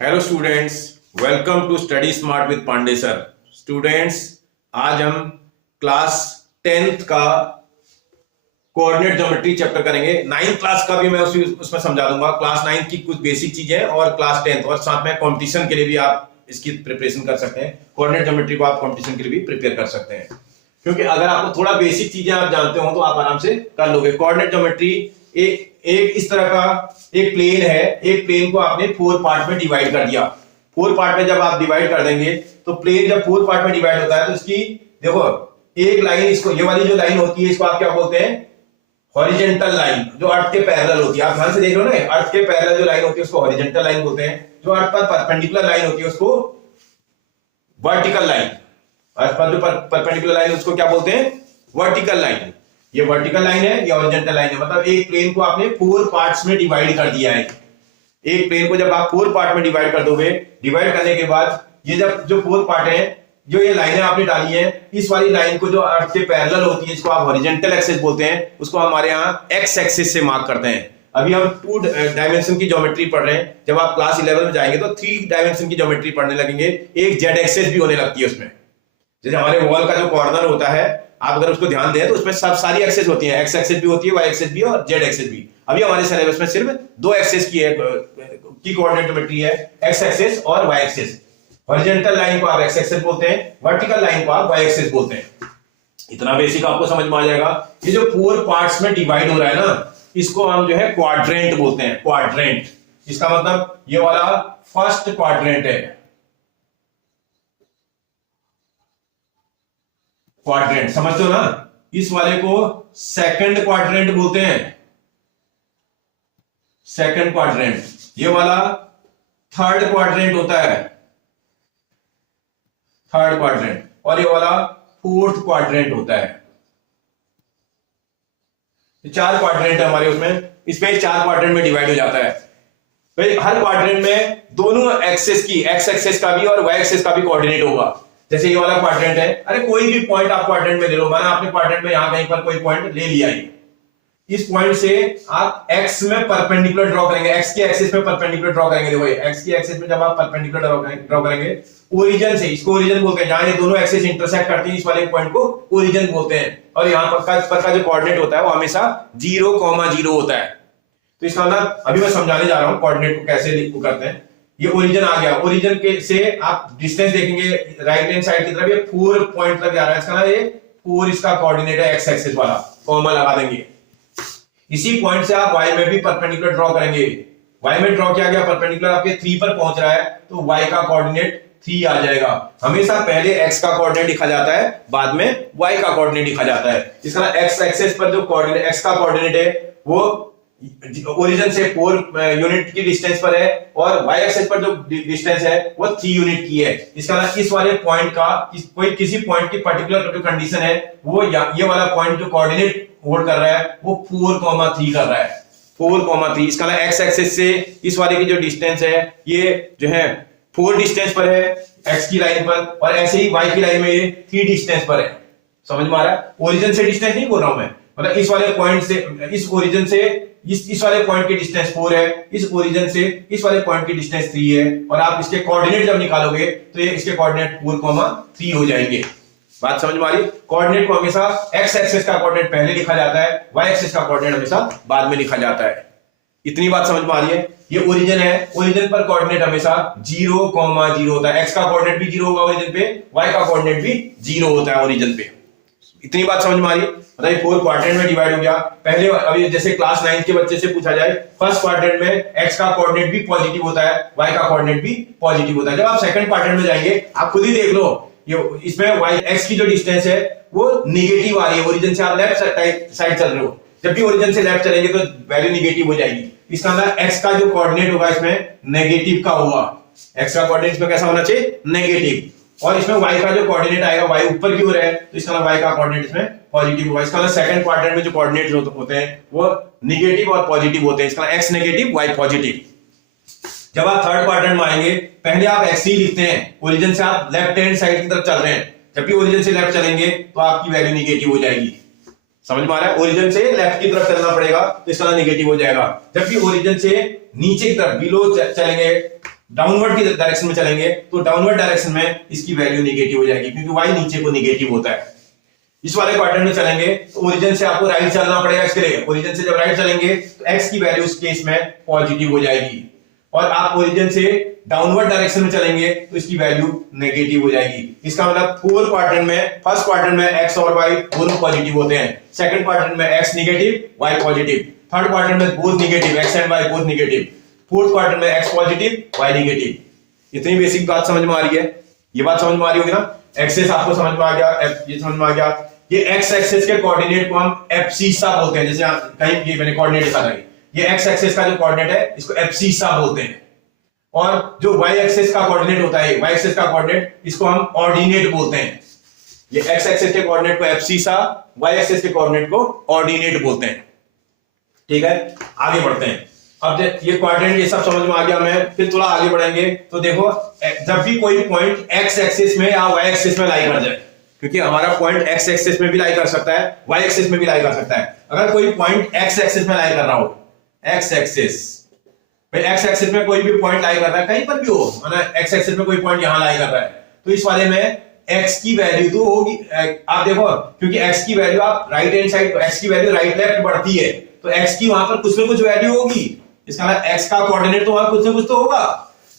Hello students, welcome to study smart with Pandey sir. Students, आज हम class 10th का coordinate geometry chapter करेंगे। 9th class का भी मैं उसमें समझा दूंगा, क्लास 9th की कुछ बेसिक चीजें और क्लास 10th, और साथ में कंपटीशन के लिए भी आप इसकी प्रिपरेशन कर सकते हैं। कोऑर्डिनेट ज्योमेट्री को आप कंपटीशन के लिए भी प्रिपेयर कर सकते हैं, क्योंकि अगर आपको थोड़ा बेसिक चीजें आप जानते हो तो आप आराम से कर लोगे। कोऑर्डिनेट ज्योमेट्री एक इस तरह का एक प्लेन है। एक प्लेन को आपने 4 पार्ट में डिवाइड कर दिया। 4 पार्ट में जब आप डिवाइड कर देंगे तो प्लेन जब 4 पार्ट में डिवाइड होता है तो इसकी देखो एक लाइन, इसको ये वाली जो लाइन होती है इसको आप क्या बोलते हैं? हॉरिजेंटल लाइन, जो अर्थ के पैरेलल होती है। आप ध्यान से देख लो ना, अर्थ के पैरेलल जो लाइन होती है उसको हॉरिजेंटल लाइन बोलते हैं। जो अर्थ पर परपेंडिकुलर लाइन होती है उसको वर्टिकल लाइन। अर्थ पर जो परपेंडिकुलर लाइन उसको क्या बोलते हैं? Vertical line. ये वर्टिकल लाइन है, ये हॉरिजॉन्टल लाइन है। मतलब एक प्लेन को आपने 4 पार्ट्स में डिवाइड कर दिया है। एक प्लेन को जब आप 4 पार्ट में डिवाइड कर दोगे, डिवाइड करने के बाद ये जब जो 4 पार्ट है, जो ये लाइनें आपने डाली है, इस वाली लाइन को जो अर्थ के पैरेलल होती है इसको आप हॉरिजॉन्टल एक्सिस बोलते हैं। उसको हमारे यहाँ एक्स एक्सिस से मार्क करते हैं। अभी हम 2 डायमेंशन की ज्योमेट्री पढ़ रहे हैं। जब आप क्लास 11 में जाएंगे तो 3 डायमेंशन की ज्योमेट्री पढ़ने लगेंगे। एक जेड एक्सिस भी होने लगती है उसमें। जैसे हमारे वॉल का जो कॉर्नर होता है, आप अगर उसको ध्यान दें तो उसमें सब सारी एक्सेस होती हैं। एक्स एक्सेस भी होती है, वाई एक्सेस भी और जेड एक्सेस भी। अभी हमारे सिलेबस में सिर्फ 2 एक्सेस की कोऑर्डिनेट ज्योमेट्री है, एक्स एक्सेस और वाई एक्सेस। हॉरिजॉन्टल लाइन को आप एक्स एक्सेस बोलते हैं, वर्टिकल लाइन को आप वाई एक्सेस बोलते हैं। इतना बेसिक आपको समझ में आ जाएगा। ये जो 4 पार्ट्स में डिवाइड हो रहा है ना, इसको हम जो है क्वाड्रेंट बोलते हैं। क्वाड्रेंट, इसका मतलब ये वाला फर्स्ट क्वाड्रेंट है। क्वाड्रेंट समझते हो ना? इस वाले को सेकंड क्वाड्रेंट बोलते हैं। Second quadrant. ये वाला थर्ड क्वाड्रेंट होता है, थर्ड क्वाड्रेंट। और ये वाला फोर्थ क्वाड्रेंट होता है। 4 क्वाड्रेंट है हमारे उसमें। इसमें 4 क्वाड्रेंट में डिवाइड हो जाता है। भाई हर क्वाड्रेंट में दोनों एक्सेस की, एक्स एक्सेस का भी और वाई एक्सेस का भी कोऑर्डिनेट होगा। जैसे ये वाला क्वाड्रेंट है, अरे कोई भी पॉइंट आप क्वाड्रेंट में ले लो। माना आपने क्वाड्रेंट में यहां कहीं पर कोई पॉइंट ले लिया है, इस पॉइंट से आप एक्स में परपेंडिकुलर ड्रॉ करेंगे, एक्स की एक्सिस में परपेंडिकुलर ड्रॉ करेंगे। देखो एक्स की एक्सिस में जब आप परपेंडिकुलर ड्रॉ करेंगे ओरिजिन से, इसको ओरिजिन बोलते हैं। जहां ये दोनों एक्सिस इंटरसेक्ट करती है, इस वाले पॉइंट को ओरिजिन बोलते हैं। और यहां पर का जो कोऑर्डिनेट होता है वो हमेशा 0,0 होता है। तो इसका मतलब अभी मैं समझाने जा रहा हूं कोऑर्डिनेट को कैसे करते हैं। ये ओरिजिन आ गया, ओरिजिन के से आप डिस्टेंस देखेंगे राइट हैंड साइड की तरफ, ये 4 पॉइंट तक जा रहा है। इसका ये 4 इसका कोऑर्डिनेट है, एक्स एक्सिस वाला, कॉमा लगा देंगे। इसी पॉइंट से आप y में भी परपेंडिकुलर ड्रॉ करेंगे। y में ड्रॉ किया गया, परपेंडिकुलर आपके 3 पर पहुंच रहा है, तो y का कोऑर्डिनेट 3 आ जाएगा। हमेशा पहले x का कोऑर्डिनेट लिखा जाता है, बाद में y का कोऑर्डिनेट लिखा जाता है। इसका x एक्सिस पर जो कोऑर्डिनेट x का कोऑर्डिनेट है वो ओरिजिन से 4 यूनिट की डिस्टेंस पर है, और y एक्सिस पर जो डिस्टेंस है वो 3 यूनिट की है। इसका मतलब इस वाले पॉइंट का कोई किसी पॉइंट की पर्टिकुलर जो कंडीशन है वो ये वाला पॉइंट जो कोऑर्डिनेट होल्ड कर रहा है वो 4,3 कर रहा है। 4,3। इसका मतलब x एक्सिस से इस वाले की जो डिस्टेंस है ये जो है 4 डिस्टेंस पर है x की लाइन पर, और ऐसे ही y की लाइन में ये 3 डिस्टेंस पर है। समझ में आ रहा है? ओरिजिन से डिस्टेंस नहीं बोल रहा हूं मैं, मतलब इस वाले पॉइंट से, इस ओरिजिन से इस वाले पॉइंट की डिस्टेंस 4 है, इस ओरिजिन से इस वाले पॉइंट की डिस्टेंस 3 है। और आप इसके कोऑर्डिनेट जब निकालोगे तो ये इसके कोऑर्डिनेट 4,3 हो जाएंगे। बात समझ में आ रही? कोऑर्डिनेट को हमेशा एक्स एक्सिस का कोऑर्डिनेट पहले लिखा जाता है, वाई एक्सिस का कोऑर्डिनेट हमेशा बाद में लिखा जाता है। इतनी बात समझ में आ रही है? ये ओरिजिन है, ओरिजिन पर कोऑर्डिनेट हमेशा 0,0 होता है। एक्स का कोऑर्डिनेट भी 0 होगा ओरिजिन पे, वाई का कोऑर्डिनेट भी 0 होता है ओरिजिन पे। इतनी बात समझ में आ रही है? मतलब 4 क्वाड्रेंट में डिवाइड हो गया। पहले अभी जैसे क्लास 9 के बच्चे से पूछा जाए, फर्स्ट क्वाड्रेंट में x का कोऑर्डिनेट भी पॉजिटिव होता है, y का कोऑर्डिनेट भी पॉजिटिव होता है। जब आप सेकंड क्वाड्रेंट में जाएंगे आप खुद ही देख लो, ये इसमें y x की जो डिस्टेंस है वो नेगेटिव आ रही है। ओरिजिन से आप लेफ्ट साइड चल रहे हो, जब भी ओरिजिन से लेफ्ट चलेंगे तो वैल्यू नेगेटिव हो जाएगी। इसका मतलब x का जो कोऑर्डिनेट होगा इसमें नेगेटिव का होगा। x का कोऑर्डिनेट इसमें कैसा होना चाहिए? नेगेटिव। और इसमें y का जो कोऑर्डिनेट आएगा, y ऊपर की ओर है, तो इसका मतलब y का कोऑर्डिनेट इसमें पॉजिटिव होगा। इसका मतलब सेकंड क्वाड्रेंट में जो कोऑर्डिनेट होते हैं वो नेगेटिव और पॉजिटिव होते हैं। इसका x नेगेटिव, y पॉजिटिव। जब आप थर्ड क्वाड्रेंट में आएंगे, पहले आप x ही लिखते हैं, ओरिजिन से आप लेफ्ट हैंड साइड की तरफ चल रहे हैं। जब भी ओरिजिन से लेफ्ट चलेंगे तो आपकी वैल्यू नेगेटिव हो जाएगी। समझ में आ रहा है? ओरिजिन से लेफ्ट की तरफ चलना पड़ेगा तो इसका नेगेटिव हो जाएगा। जब भी ओरिजिन से नीचे की तरफ बिलो चलेंगे, डाउनवर्ड की डायरेक्शन में चलेंगे तो डाउनवर्ड डायरेक्शन में इसकी वैल्यू नेगेटिव हो जाएगी, क्योंकि वाई नीचे को नेगेटिव होता है। इस वाले क्वाड्रेंट में चलेंगे तो ओरिजिन से आपको राइट चलना पड़ेगा। इसके लिए ओरिजिन से जब राइट चलेंगे तो एक्स की वैल्यू इस केस में पॉजिटिव हो जाएगी, और आप ओरिजिन से डाउनवर्ड डायरेक्शन में चलेंगे तो इसकी वैल्यू नेगेटिव हो जाएगी। इसका मतलब फोर क्वाड्रेंट में, फर्स्ट क्वाड्रेंट में एक्स और वाई दोनों पॉजिटिव होते हैं, सेकंड क्वाड्रेंट में X negative Y positive, third quadrant में both negative, X and Y both negative, fourth quadrant में एक्स पॉजिटिव वाई नेगेटिव। इतनी बेसिक बात समझ में आ रही है? ये बात समझ में आ रही होगी ना? एक्सेस आपको समझ में आ गया, ये समझ में आ गया। ये एक्स एक्सिस के कोऑर्डिनेट को हम एब्सिसा बोलते हैं, जैसे कहीं भी मैंने कोऑर्डिनेट लिखा था, ये एक्स एक्सिस का जो कोऑर्डिनेट है इसको एब्सिसा बोलते हैं, और जो वाई एक्सिस का कोऑर्डिनेट होता है, वाई एक्सिस का कोऑर्डिनेट, इसको हम ऑर्डिनेट बोलते हैं। ये एक्स एक्सिस के कोऑर्डिनेट को एब्सिसा, वाई एक्सिस के कोऑर्डिनेट को ऑर्डिनेट बोलते हैं। ठीक है, आगे बढ़ते हैं। अब ये क्वाड्रेंट ये सब समझ में आ गया, हमें फिर थोड़ा आगे बढ़ेंगे तो देखो, जब भी कोई पॉइंट एक्स एक्सिस में या वाई एक्सिस में लाई कर जाए, क्योंकि हमारा पॉइंट एक्स एक्सिस में भी लाई कर सकता है, वाई एक्सिस में भी लाई कर सकता है। अगर कोई पॉइंट एक्स एक्सिस में लाई कर रहा हो, एक्स एक्सिस भाई एक्स एक्सिस में कोई भी पॉइंट लाई कर रहा है, कहीं पर भी हो, मतलब एक्स एक्सिस में कोई पॉइंट यहां लाई कर रहा है, तो इस वाले में एक्स की वैल्यू तो होगी, आप देखो, क्योंकि एक्स की वैल्यू आप राइट हैंड साइड, एक्स की वैल्यू राइट लेफ्ट बढ़ती है, तो एक्स की वहां पर कुछ ना कुछ वैल्यू होगी। इसका मतलब एक्स का कोऑर्डिनेट तो वहां कुछ ना कुछ तो होगा,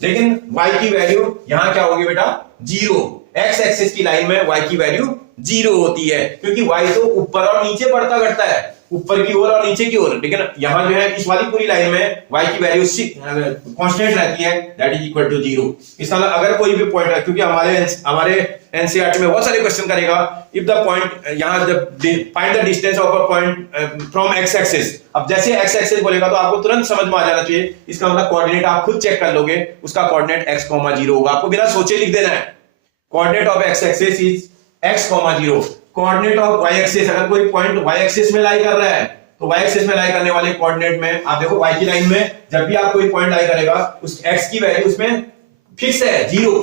लेकिन वाई की वैल्यू यहां क्या होगी बेटा? जीरो। एक्स एक्सिस की लाइन में वाई की वैल्यू जीरो होती है, क्योंकि वाई तो ऊपर और नीचे बढ़ता घटता है, ऊपर की ओर और नीचे की ओर, लेकिन यहां जो है इस वाली पूरी लाइन में वाई की वैल्यू कांस्टेंट रहती है, that is equal to zero. इसका मतलब अगर कोई भी पॉइंट है, क्योंकि हमारे एनसीईआरटी में बहुत सारे क्वेश्चन करेगा, इफ द पॉइंट, यहां जब find the distance of a point from x axis, अब जैसे एक्स एक्सिस बोलेगा तो आपको तुरंत समझ में आ जाना चाहिए, इसका मतलब कोऑर्डिनेट आप खुद चेक कर लोगे, उसका कोऑर्डिनेट x, 0 होगा, आपको बिना सोचे लिख देना है। Coordinate of x axis is x, 0। Coordinate of y axis, अगर कोई पॉइंट वाई एक्सिस में लाई कर रहा है तो वाई एक्सिस में लाई करने वाले कोऑर्डिनेट में आप देखो, वाई की लाइन में जब भी आप कोई पॉइंट लाई करेगा, उस x की वैल्यू उसमें फिक्स है, जीरो।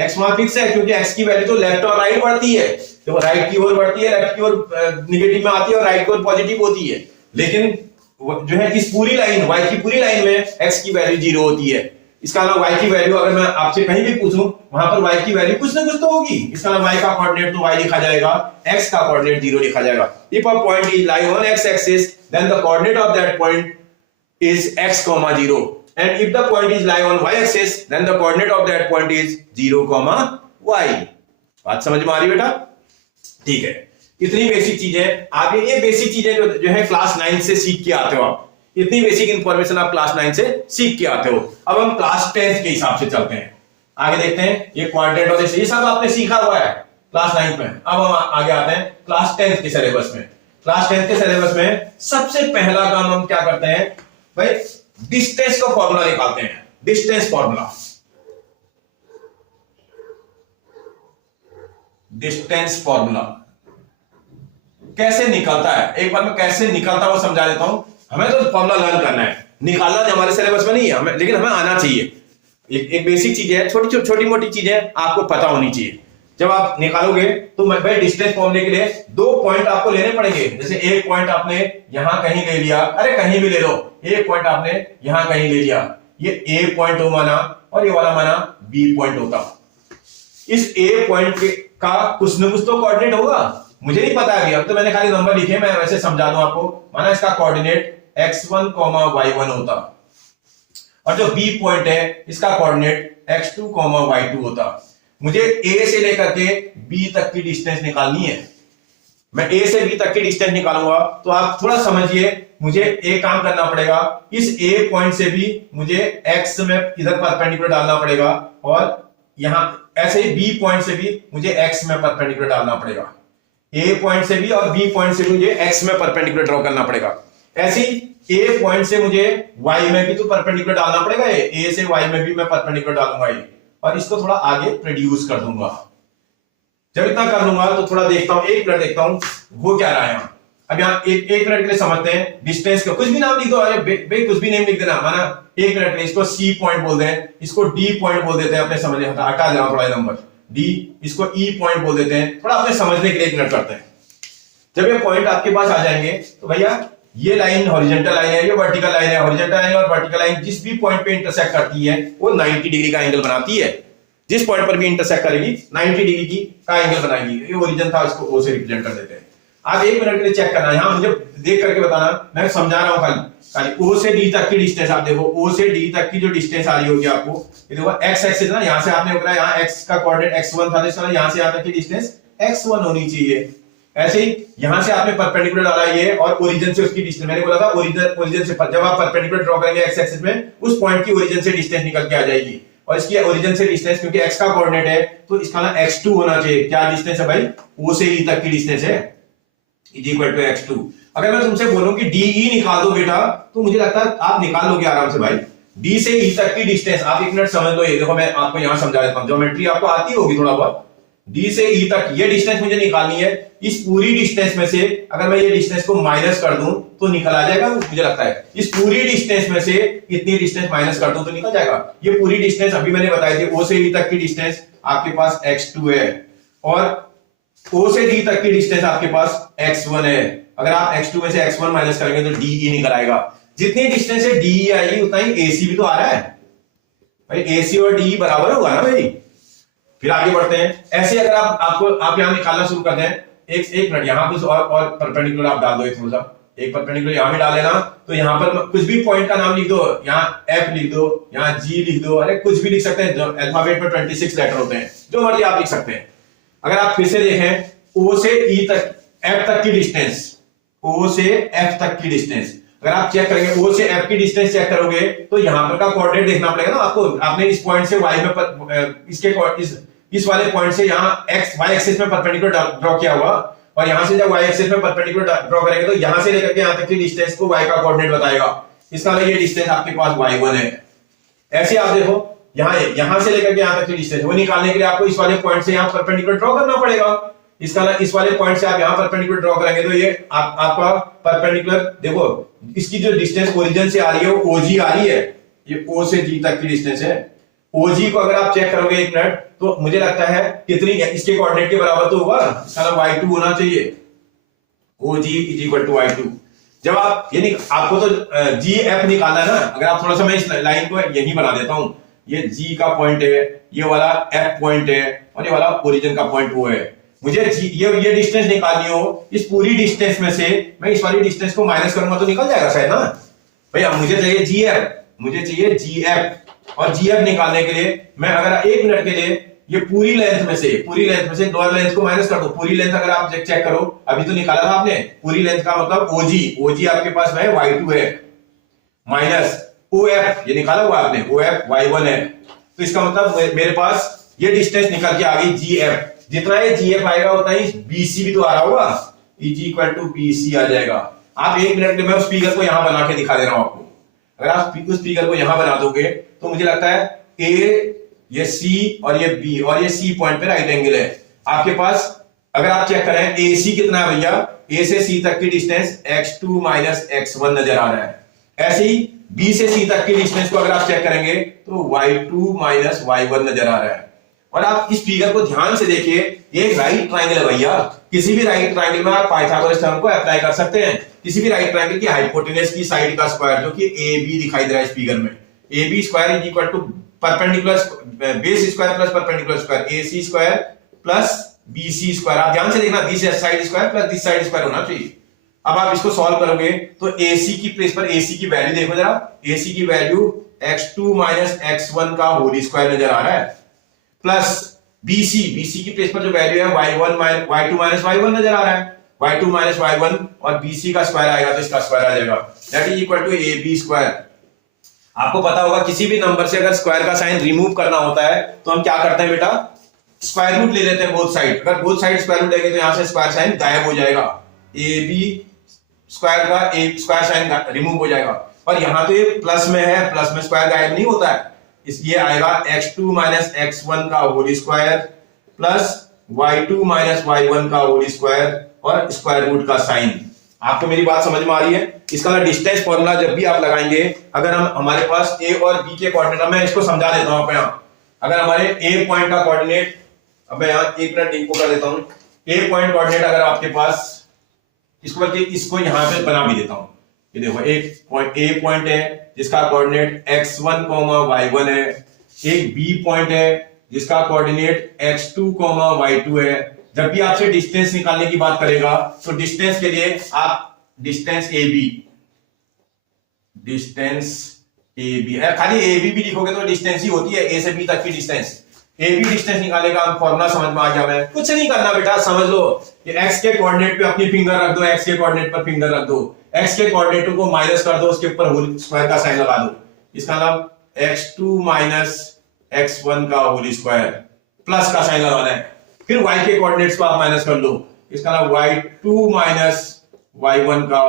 x वहां फिक्स है, क्योंकि x की वैल्यू तो लेफ्ट और राइट बढ़ती है, तो राइट की ओर बढ़ती है, लेफ्ट की ओर नेगेटिव में आती है और राइट की ओर पॉजिटिव होती है। लेकिन जो है इस पूरी लाइन, y की पूरी लाइन में x की वैल्यू जीरो होती है। इसका मतलब y की वैल्यू अगर मैं आपसे कहीं भी पूछूं, वहां पर y की वैल्यू कुछ ना कुछ तो होगी। इसका मतलब y का कोऑर्डिनेट तो y लिखा जाएगा, x का कोऑर्डिनेट जीरो लिखा जाएगा। If a point is lie on x axis, then the coordinate of that point is x, 0, and if the point is lie on y axis, then the coordinate of that point is 0, y। बात समझ में आ रही बेटा? ठीक है, इतनी basic चीजें। आगे ये बेसिक चीजें जो है क्लास 9 से सीख के आते हो आप, इतनी बेसिक इंफॉर्मेशन आप क्लास 9 से सीख के आते हो। अब हम क्लास 10 के हिसाब से चलते हैं, आगे देखते हैं। ये क्वाड्रेंट और ये सब आपने सीखा हुआ है क्लास 9 में। अब हम आगे आते हैं क्लास 10 के सिलेबस में। क्लास 10 के सिलेबस में सबसे पहला काम हम क्या करते हैं भाई, डिस्टेंस का फॉर्मूला निकालते हैं। डिस्टेंस फॉर्मूला, डिस्टेंस फॉर्मूला कैसे निकलता है, एक बार मैं कैसे निकलता हूं समझा देता हूं। हमें तो फॉर्मूला लर्न करना है, निकालना हमारे सिलेबस में नहीं है हमें, लेकिन हमें आना चाहिए। एक बेसिक चीज है, छोटी मोटी चीजें आपको पता होनी चाहिए। जब आप निकालोगे तो भाई डिस्टेंस फॉर्मूले के लिए दो पॉइंट आपको लेने पड़ेंगे। जैसे एक पॉइंट आपने यहां कहीं ले लिया, अरे कहीं भी ले लो, एक पॉइंट आपने यहां कहीं ले लिया, ये ए पॉइंट माना और ये वाला माना बी पॉइंट होता। इस ए पॉइंट का कुछ न कुछ तो कोऑर्डिनेट होगा, मुझे नहीं पता है, अब तो मैंने खाली नंबर लिखे, मैं वैसे समझा दूं आपको। माना इसका कोऑर्डिनेट x1, y1 होता, और जो बी पॉइंट है इसका कोऑर्डिनेट x2, y2 होता। मुझे ए से लेकर के बी तक की डिस्टेंस निकालनी है। मैं ए से बी तक की डिस्टेंस निकालूंगा तो आप थोड़ा समझिए, मुझे एक काम करना पड़ेगा, इस ए पॉइंट से भी मुझे एक्स में इधर परपेंडिकुलर डालना पड़ेगा, और यहां ऐसे ही बी पॉइंट से भी मुझे एक्स में परपेंडिकुलर डालना पड़ेगा। ए पॉइंट से भी और बी पॉइंट से मुझे एक्स में परपेंडिकुलर ड्रॉ करना पड़ेगा। ऐसे ही ए पॉइंट से मुझे वाई में भी तो परपेंडिकुलर डालना पड़ेगा, ए से वाई में भी मैं परपेंडिकुलर डालूंगा ये, और इसको थोड़ा आगे प्रोड्यूस कर दूंगा। जब इतना कर लूंगा तो थोड़ा देखता हूं, एक मिनट देखता हूं वो क्या रहा है यहाँ। अब यहाँ एक मिनट के लिए समझते हैं डिस्टेंस का, कुछ भी नाम लिख दो, अरे कुछ भी नेम लिख देना। माना एक मिनट के लिए इसको सी पॉइंट बोल दें, इसको डी पॉइंट बोल देते हैं, अपने समझने हटा दे रहा हूं थोड़ा नंबर डी, इसको ई पॉइंट बोल देते हैं, थोड़ा अपने समझने के लिए एक मिनट करते हैं। जब ये पॉइंट आपके पास आ जाएंगे तो भैया ये लाइन हॉरिजॉन्टल लाइन है, ये वर्टिकल लाइन है। हॉरिजॉन्टल लाइन और वर्टिकल लाइन जिस भी पॉइंट पे इंटरसेक्ट करती है वो 90 डिग्री का एंगल बनाती है। जिस पॉइंट पर भी इंटरसेक्ट करेगी 90 डिग्री की का एंगल बनाएगी। ये ओरिजिन था, इसको ओ से रिप्रेजेंट कर देते हैं। आप एक मिनट के लिए चेक करना, यहां मुझे देख करके बताना, मैं समझा रहा हूं खाली खाली। ओ से डी तक की डिस्टेंस आप देखो, ओ से डी तक की जो डिस्टेंस आ रही होगी आपको, ये देखो एक्स एक्सिस ना, यहां से आपने पकड़ा, यहां एक्स का कोऑर्डिनेट x1 था, तो इसका यहां से यहां तक की डिस्टेंस x1 होनी चाहिए। ऐसे ही यहां से आपने परपेंडिकुलर डाला ये, और ओरिजिन से उसकी डिस्टेंस, मैंने बोला था ओरिजिन से जब आप परपेंडिकुलर ड्रॉ करेंगे एक्स एक्सिस में, उस पॉइंट की ओरिजिन से डिस्टेंस निकल के आ जाएगी। और इसकी ओरिजिन से डिस्टेंस, क्योंकि x का कोऑर्डिनेट है तो इसका ना x2 होना चाहिए। क्या डिस्टेंस है भाई? o से e तक की डिस्टेंस है, इज इक्वल टू x2। अगर मैं तुमसे बोलूं कि DE निकाल दो बेटा, तो मुझे लगता है आप निकाल लोगे आराम से भाई। D से E तक की डिस्टेंस आप एक मिनट समझ लो, ये देखो मैं आपको यहां समझा देता हूं, ज्योमेट्री आपको आती होगी थोड़ा बहुत। D से E तक ये डिस्टेंस मुझे निकालनी है। इस पूरी डिस्टेंस में से अगर मैं ये डिस्टेंस को माइनस कर दूं तो निकल आ जाएगा, मुझे लगता है। इस पूरी डिस्टेंस में से इतनी डिस्टेंस माइनस कर दूं तो निकल जाएगा। ये पूरी डिस्टेंस अभी मैंने बताई थी, O से E तक की डिस्टेंस आपके पास x2 है, और O से D तक की डिस्टेंस आपके पास x1 है। अगर आप x2 में से x1 माइनस करेंगे तो DE निकल आएगा। जितनी डिस्टेंस से DE आएगी उतना ही AC भी तो आ रहा है भाई। AC और DE बराबर होगा ना भाई। फिर आगे बढ़ते हैं। ऐसे अगर आप यहां निकालना शुरू कर दें, एक मिनट, यहां कुछ और परपेंडिकुलर आप डाल दो, थोड़ा सा एक परपेंडिकुलर यहां भी डाल लेना। तो यहां पर कुछ भी पॉइंट का नाम लिख दो, यहां F लिख दो, यहां G लिख दो, अरे कुछ भी लिख सकते हैं। अल्फाबेट में 26 लेटर होते हैं, जो मर्जी आप लिख सकते हैं। अगर आप फिर से देखें, O से E तक F तक की डिस्टेंस, O से F तक की डिस्टेंस अगर आप चेक करेंगे, O से F की डिस्टेंस चेक करोगे तो यहां पर का कोऑर्डिनेट देखना पड़ेगा ना आपको। आपने इस पॉइंट से Y में इस वाले पॉइंट से यहां y एक्सिस में परपेंडिकुलर ड्रॉ किया हुआ, और यहां से जब y एक्सिस में परपेंडिकुलर ड्रॉ करेंगे तो यहां से लेकर के यहां तक की डिस्टेंस को y का कोऑर्डिनेट बताएगा। इसका मतलब ये डिस्टेंस आपके पास y1 है। ऐसे आप देखो, यहां से लेकर के यहां तक की डिस्टेंस वो निकालने के लिए आपको इस वाले पॉइंट से यहां परपेंडिकुलर ड्रॉ करना पड़ेगा। इसका इस वाले पॉइंट से आप यहां परपेंडिकुलर ड्रॉ करेंगे तो ये आपका परपेंडिकुलर, देखो इसकी जो डिस्टेंस ओरिजिन से आ रही है वो OG आ रही है, ये O से G तक की डिस्टेंस है। OG को अगर आप चेक करोगे एक मिनट, तो मुझे लगता है कितनी, इसके कोऑर्डिनेट के बराबर तो होगा, इसका y2 होना चाहिए। OG is equal to y2। जब आप यानी आपको तो GF निकालना है ना, अगर आप थोड़ा सा, मैं इस लाइन को यही बना देता हूं, ये G का पॉइंट है, ये वाला F पॉइंट है, और ये वाला ओरिजिन का पॉइंट O है। मुझे ये डिस्टेंस निकालनी हो, इस पूरी डिस्टेंस में से मैं इस वाली डिस्टेंस को माइनस करूंगा तो निकल जाएगा शायद ना भाई। अब मुझे चाहिए GF, और GF निकालने के लिए मैं अगर एक मिनट के लिए ये पूरी लेंथ में से लोअर लेंथ को माइनस कर दो। पूरी लेंथ अगर आप चेक करो, अभी तो निकाला था आपने, पूरी लेंथ का मतलब OG आपके पास है y2 है, माइनस OF ये निकाला हुआ आपने, OF y1 है। तो इसका मतलब मेरे पास ये डिस्टेंस निकल के आ गई GF। जितना ये GF आएगा उतना ही BC भी तो आ रहा होगा, इज इक्वल टू BC आ जाएगा। आप एक मिनट में, मैं उस फिगर को यहां बना के दिखा दे रहा हूं आपको। अगर आप उस फिगर को यहां बना दोगे तो मुझे लगता है A, ये C और ये B, और ये C पॉइंट पे राइट एंगल है आपके पास। अगर आप चेक करें AC कितना है भैया, A से C तक की डिस्टेंस x2 माइनस x1 नजर आ रहा है। ऐसे ही B से C तक की डिस्टेंस को अगर आप चेक करेंगे तो y2 माइनस y1 नजर आ रहा है। और आप इस फिगर को ध्यान से देखिए, ये राइट ट्राइंगल है भैया। किसी भी राइट ट्राइंगल में आप पाइथागोरस थ्योरम को अप्लाई कर सकते हैं। किसी भी राइट ट्राइंगल की हाइपोटेनस की साइड का स्क्वायर, जो कि AB दिखाई दे रहा है इस फिगर में, AB square is equal to perpendicular base square plus perpendicular square, AC square plus BC square. आप ध्यान से देखना, this side square plus this side square होना चाहिए। अब आप इसको सॉल्व करोगे तो AC की प्लेस पर AC की वैल्यू देखो जरा, AC की वैल्यू x2 माइनस x1 का होल स्क्वायर नजर आ रहा है, प्लस BC की प्लेस पर जो वैल्यू है y2 माइनस y1 नजर आ रहा है, y2 माइनस y1, और BC का स्क्वायर आएगा तो इसका स्क्वायर आ जाएगा, that is equal to AB square. आपको पता होगा किसी भी नंबर से अगर स्क्वायर का साइन रिमूव करना होता है तो हम क्या करते हैं बेटा, स्क्वायर रूट ले लेते हैं बोथ साइड। अगर बोथ साइड स्क्वायर रूट लेंगे तो यहां से स्क्वायर साइन गायब हो जाएगा, AB स्क्वायर का एक स्क्वायर साइन रिमूव हो जाएगा। और यहां तो ये प्लस में है, प्लस में स्क्वायर गायब नहीं होता है, इसलिए आएगा x2 माइनस x1 का whole square plus y2 minus y1 का होल स्क्वायर और स्क्वायर रूट का साइन। आपको मेरी बात समझ में आ रही है? इसका डिस्टेंस फॉर्मूला जब भी आप लगाएंगे, अगर हमारे पास A और B के कोऑर्डिनेट, मैं इसको समझा देता हूं आपको यहां। अगर हमारे A पॉइंट का कोऑर्डिनेट, अब मैं यहां एक मिनट इनको कर देता हूं, A पॉइंट कोऑर्डिनेट अगर आपके पास, इसको यहां पे बना भी देता हूं। ये देखो एक पॉइंट ए पॉइंट है जिसका कोऑर्डिनेट x1, y1 है, एक बी पॉइंट है जिसका कोऑर्डिनेट x2, y2 है। जब भी आपसे डिस्टेंस निकालने की बात करेगा तो डिस्टेंस के लिए आप डिस्टेंस ए बी खाली ए बी भी लिखोगे तो डिस्टेंस ही होती है, ए से बी तक की डिस्टेंस। ए बी डिस्टेंस निकालेगा, हम फॉर्मूला समझ में आ गया। मैं कुछ नहीं करना बेटा, समझ लो कि एक्स के कोऑर्डिनेट पे अपनी फिंगर रख दो, एक्स के कोऑर्डिनेट पर फिंगर रख दो, एक्स के कोऑर्डिनेटों को माइनस कर दो, उसके ऊपर होल स्क्वायर का साइन लगा दो। इसका नाम x2 माइनस x1 का होल स्क्वायर, प्लस का साइन लगाना है। फिर y के कोऑर्डिनेट्स को आप माइनस कर लो, इसका नाम y2 माइनस y1 का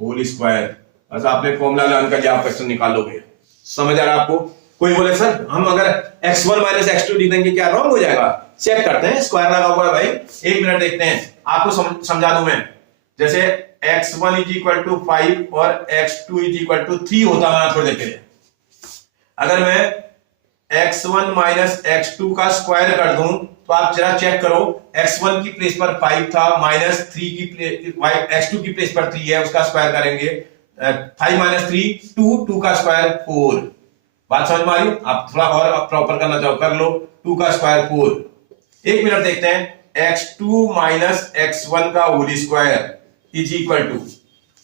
होल स्क्वायर। बस आपने फॉर्मूला लर्न कर लिया, आप क्वेश्चन निकाल लोगे। समझ आ रहा है आपको? कोई बोले सर हम अगर x1 माइनस x2 लिख देंगे क्या रॉन्ग हो जाएगा? चेक करते हैं, स्क्वायर लगा हुआ है भाई, एक मिनट देखते हैं, आपको समझा दूं मैं। जैसे x1 इज इक्वल टू 5 और x2 इज इक्वल टू 3 होता है, थोड़ी देर के लिए अगर मैं x1 माइनस x2 का स्क्वायर कर दूं तो आप जरा चेक करो, x1 की प्लेस पर 5 था, माइनस 3 की x2 की प्लेस पर 3 है, उसका स्क्वायर करेंगे 5 माइनस 3 2 का स्क्वायर 4। बात समझ में आ रही? आप थोड़ा और प्रॉपर करना चाहो कर लो, 2 का स्क्वायर 4। एक मिनट देखते हैं, x2 माइनस x1 का whole square is equal to,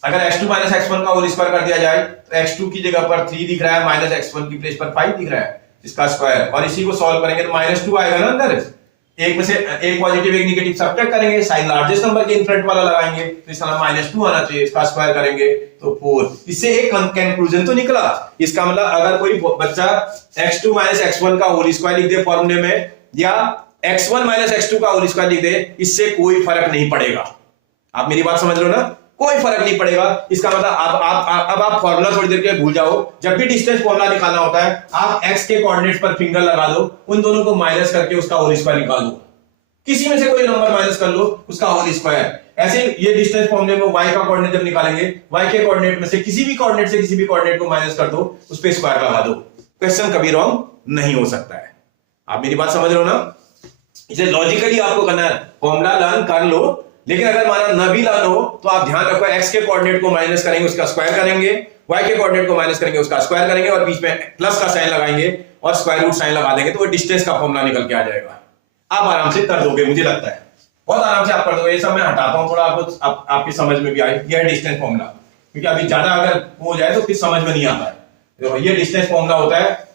अगर x2 माइनस x1 का होल स्क्वायर कर दिया जाए तो x2 की जगह पर 3 दिख रहा है, माइनस x1 की प्लेस पर 5 दिख रहा है, इसका स्क्वायर, और इसी को सॉल्व करेंगे तो -2 आएगा ना अंदर। एक में से एक पॉजिटिव एक नेगेटिव सब्ट्रैक्ट करेंगे, साइन लार्जेस्ट नंबर के इनफ्रंट वाला लगाएंगे तो इसका -2 आना चाहिए, इसका स्क्वायर करेंगे तो 4। इससे एक कंक्लूजन तो निकला। इसका मतलब अगर कोई बच्चा x2 माइनस x1 का होल स्क्वायर लिख दे फॉर्मूले में, या x1 माइनस x2 का होल स्क्वायर लिख दे, इससे कोई फर्क नहीं पड़ेगा। आप मेरी बात समझ रहे हो ना? कोई फर्क नहीं पड़ेगा। इसका मतलब अब आप फॉर्मूला थोड़ी देर के लिए भूल जाओ। जब भी डिस्टेंस फॉर्मूला निकालना होता है, आप x के कोऑर्डिनेट्स पर फिंगर लगा दो, उन दोनों को माइनस करके उसका होल स्क्वायर निकाल दो, किसी में से कोई नंबर माइनस कर लो, उसका होल स्क्वायर। ऐसे ये डिस्टेंस फॉर्मूले में y का कोऑर्डिनेट जब निकालेंगे, y के कोऑर्डिनेट में से किसी भी कोऑर्डिनेट से किसी भी कोऑर्डिनेट को माइनस कर दो, उस पे स्क्वायर लगा दो, क्वेश्चन कभी रॉन्ग नहीं हो सकता है। आप मेरी बात समझ रहे हो ना? इसे लॉजिकली आपको करना है, फॉर्मूला लर्न कर लो, लेकिन अगर माना न भी लर्न हो तो आप ध्यान रखो, x के कोऑर्डिनेट को माइनस करेंगे उसका स्क्वायर करेंगे, y के कोऑर्डिनेट को माइनस करेंगे उसका स्क्वायर करेंगे, और बीच में प्लस का साइन लगाएंगे और स्क्वायर रूट साइन लगा देंगे, तो वो डिस्टेंस का फॉर्मूला निकल के आ जाएगा। आप आराम से कर दोगे, मुझे लगता है बहुत आराम से आप कर दोगे। ये सब मैं हटाता हूं थोड़ा, आपको आपकी समझ में भी आए। यह डिस्टेंस फॉर्मूला, क्योंकि अभी ज्यादा अगर हो जाए तो फिर समझ में नहीं आता है। देखो ये डिस्टेंस फॉर्मूला होता है,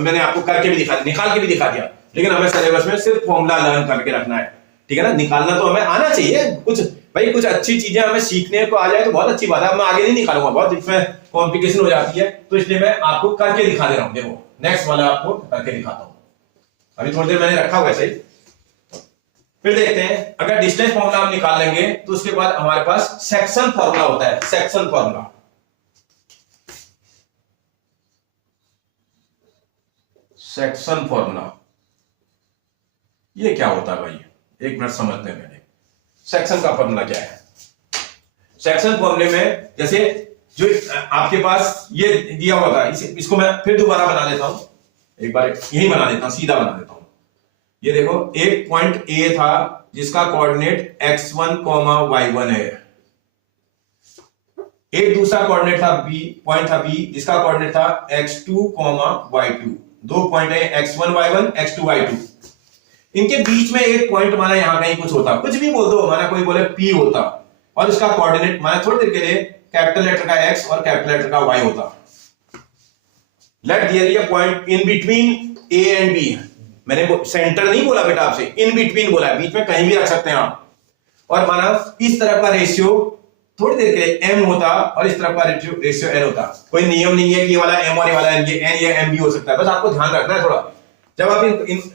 मैंने आपको करके भी दिखा दिया, निकाल के भी दिखा दिया, लेकिन हमें सिलेबस में सिर्फ फॉर्मूला लर्न करके रखना है, ठीक है ना? निकालना तो हमें आना चाहिए। कुछ भाई कुछ अच्छी चीजें हमें सीखने को आ जाए तो बहुत अच्छी बात है। मैं आगे नहीं निकालूंगा, बहुत इसमें कॉम्प्लिकेशन हो जाती है, तो इसलिए मैं आपको करके दिखा दे रहा हूं। देखो नेक्स्ट वाला आपको करके दिखाता हूं, अभी थोड़ी देर मैंने रखा हुआ ऐसे ही। फिर देखते हैं, अगर डिस्टेंस फॉर्मूला हम निकाल लेंगे तो उसके बाद हमारे पास सेक्शन फॉर्मूला होता है। सेक्शन फॉर्मूला, सेक्शन फॉर्मूला ये क्या होता है भाई? एक मिनट समझते हैं पहले सेक्शन का फॉर्मूला क्या है। सेक्शन फॉर्मूले में जैसे जो आपके पास ये दिया हुआ था, इसको मैं फिर दोबारा बना लेता हूं, एक बार यही बना देता हूं, सीधा बना देता हूं। ये देखो एक पॉइंट ए था जिसका कोऑर्डिनेट x1, y1 है, एक दूसरा कोऑर्डिनेट था b, पॉइंट था b जिसका कोऑर्डिनेट था x2, y2। दो पॉइंट है x1, y1, x2, y2। इनके बीच में एक पॉइंट माना यहां कहीं कुछ होता, कुछ भी बोल दो, माना कोई बोले p होता, और इसका कोऑर्डिनेट माना थोड़ी देर के लिए कैपिटल लेटर का x और कैपिटल लेटर का y होता। Let there a point in between a and b। मैंने सेंटर नहीं बोला बेटा आपसे, इन बिटवीन बोला है, बीच में कहीं भी रख सकते हैं आप। और माना इस तरफ का रेशियो थोड़ी देर के लिए m होता और इस तरफ का रेशियो n होता। कोई नियम नहीं है कि ये वाला m और ये वाला n, ये n या m भी हो सकता है, बस आपको ध्यान रखना है थोड़ा। जब आप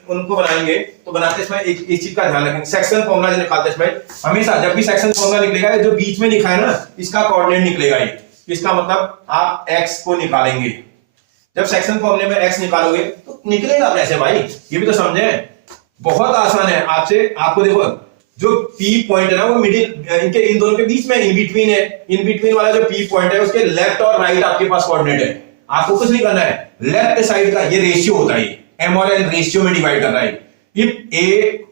उनको बनाएंगे तो बनाते समय एक चीज का ध्यान रखेंगे, सेक्शन फॉर्मूला जो निकालते हैं हमेशा जब भी सेक्शन फॉर्मूला निकलेगा, जो बीच में लिखा है ना इसका कोऑर्डिनेट निकलेगा। ये इसका मतलब आप x को निकालेंगे। जब सेक्शन फॉर्मूले में x निकालोगे तो निकलेगा कैसे भाई, ये भी तो समझे। बहुत आसान है। आपको देखो जो P पॉइंट है ना वो मिडिल, इनके इन दोनों के बीच में इन बिटवीन है। इन बिटवीन वाला जो P पॉइंट है उसके लेफ्ट और राइट आपके पास कोऑर्डिनेट है। आपको कुछ नहीं करना है, लेफ्ट साइड का ये रेशियो होता है, m और n रेशियो में डिवाइड कर रहा है। If a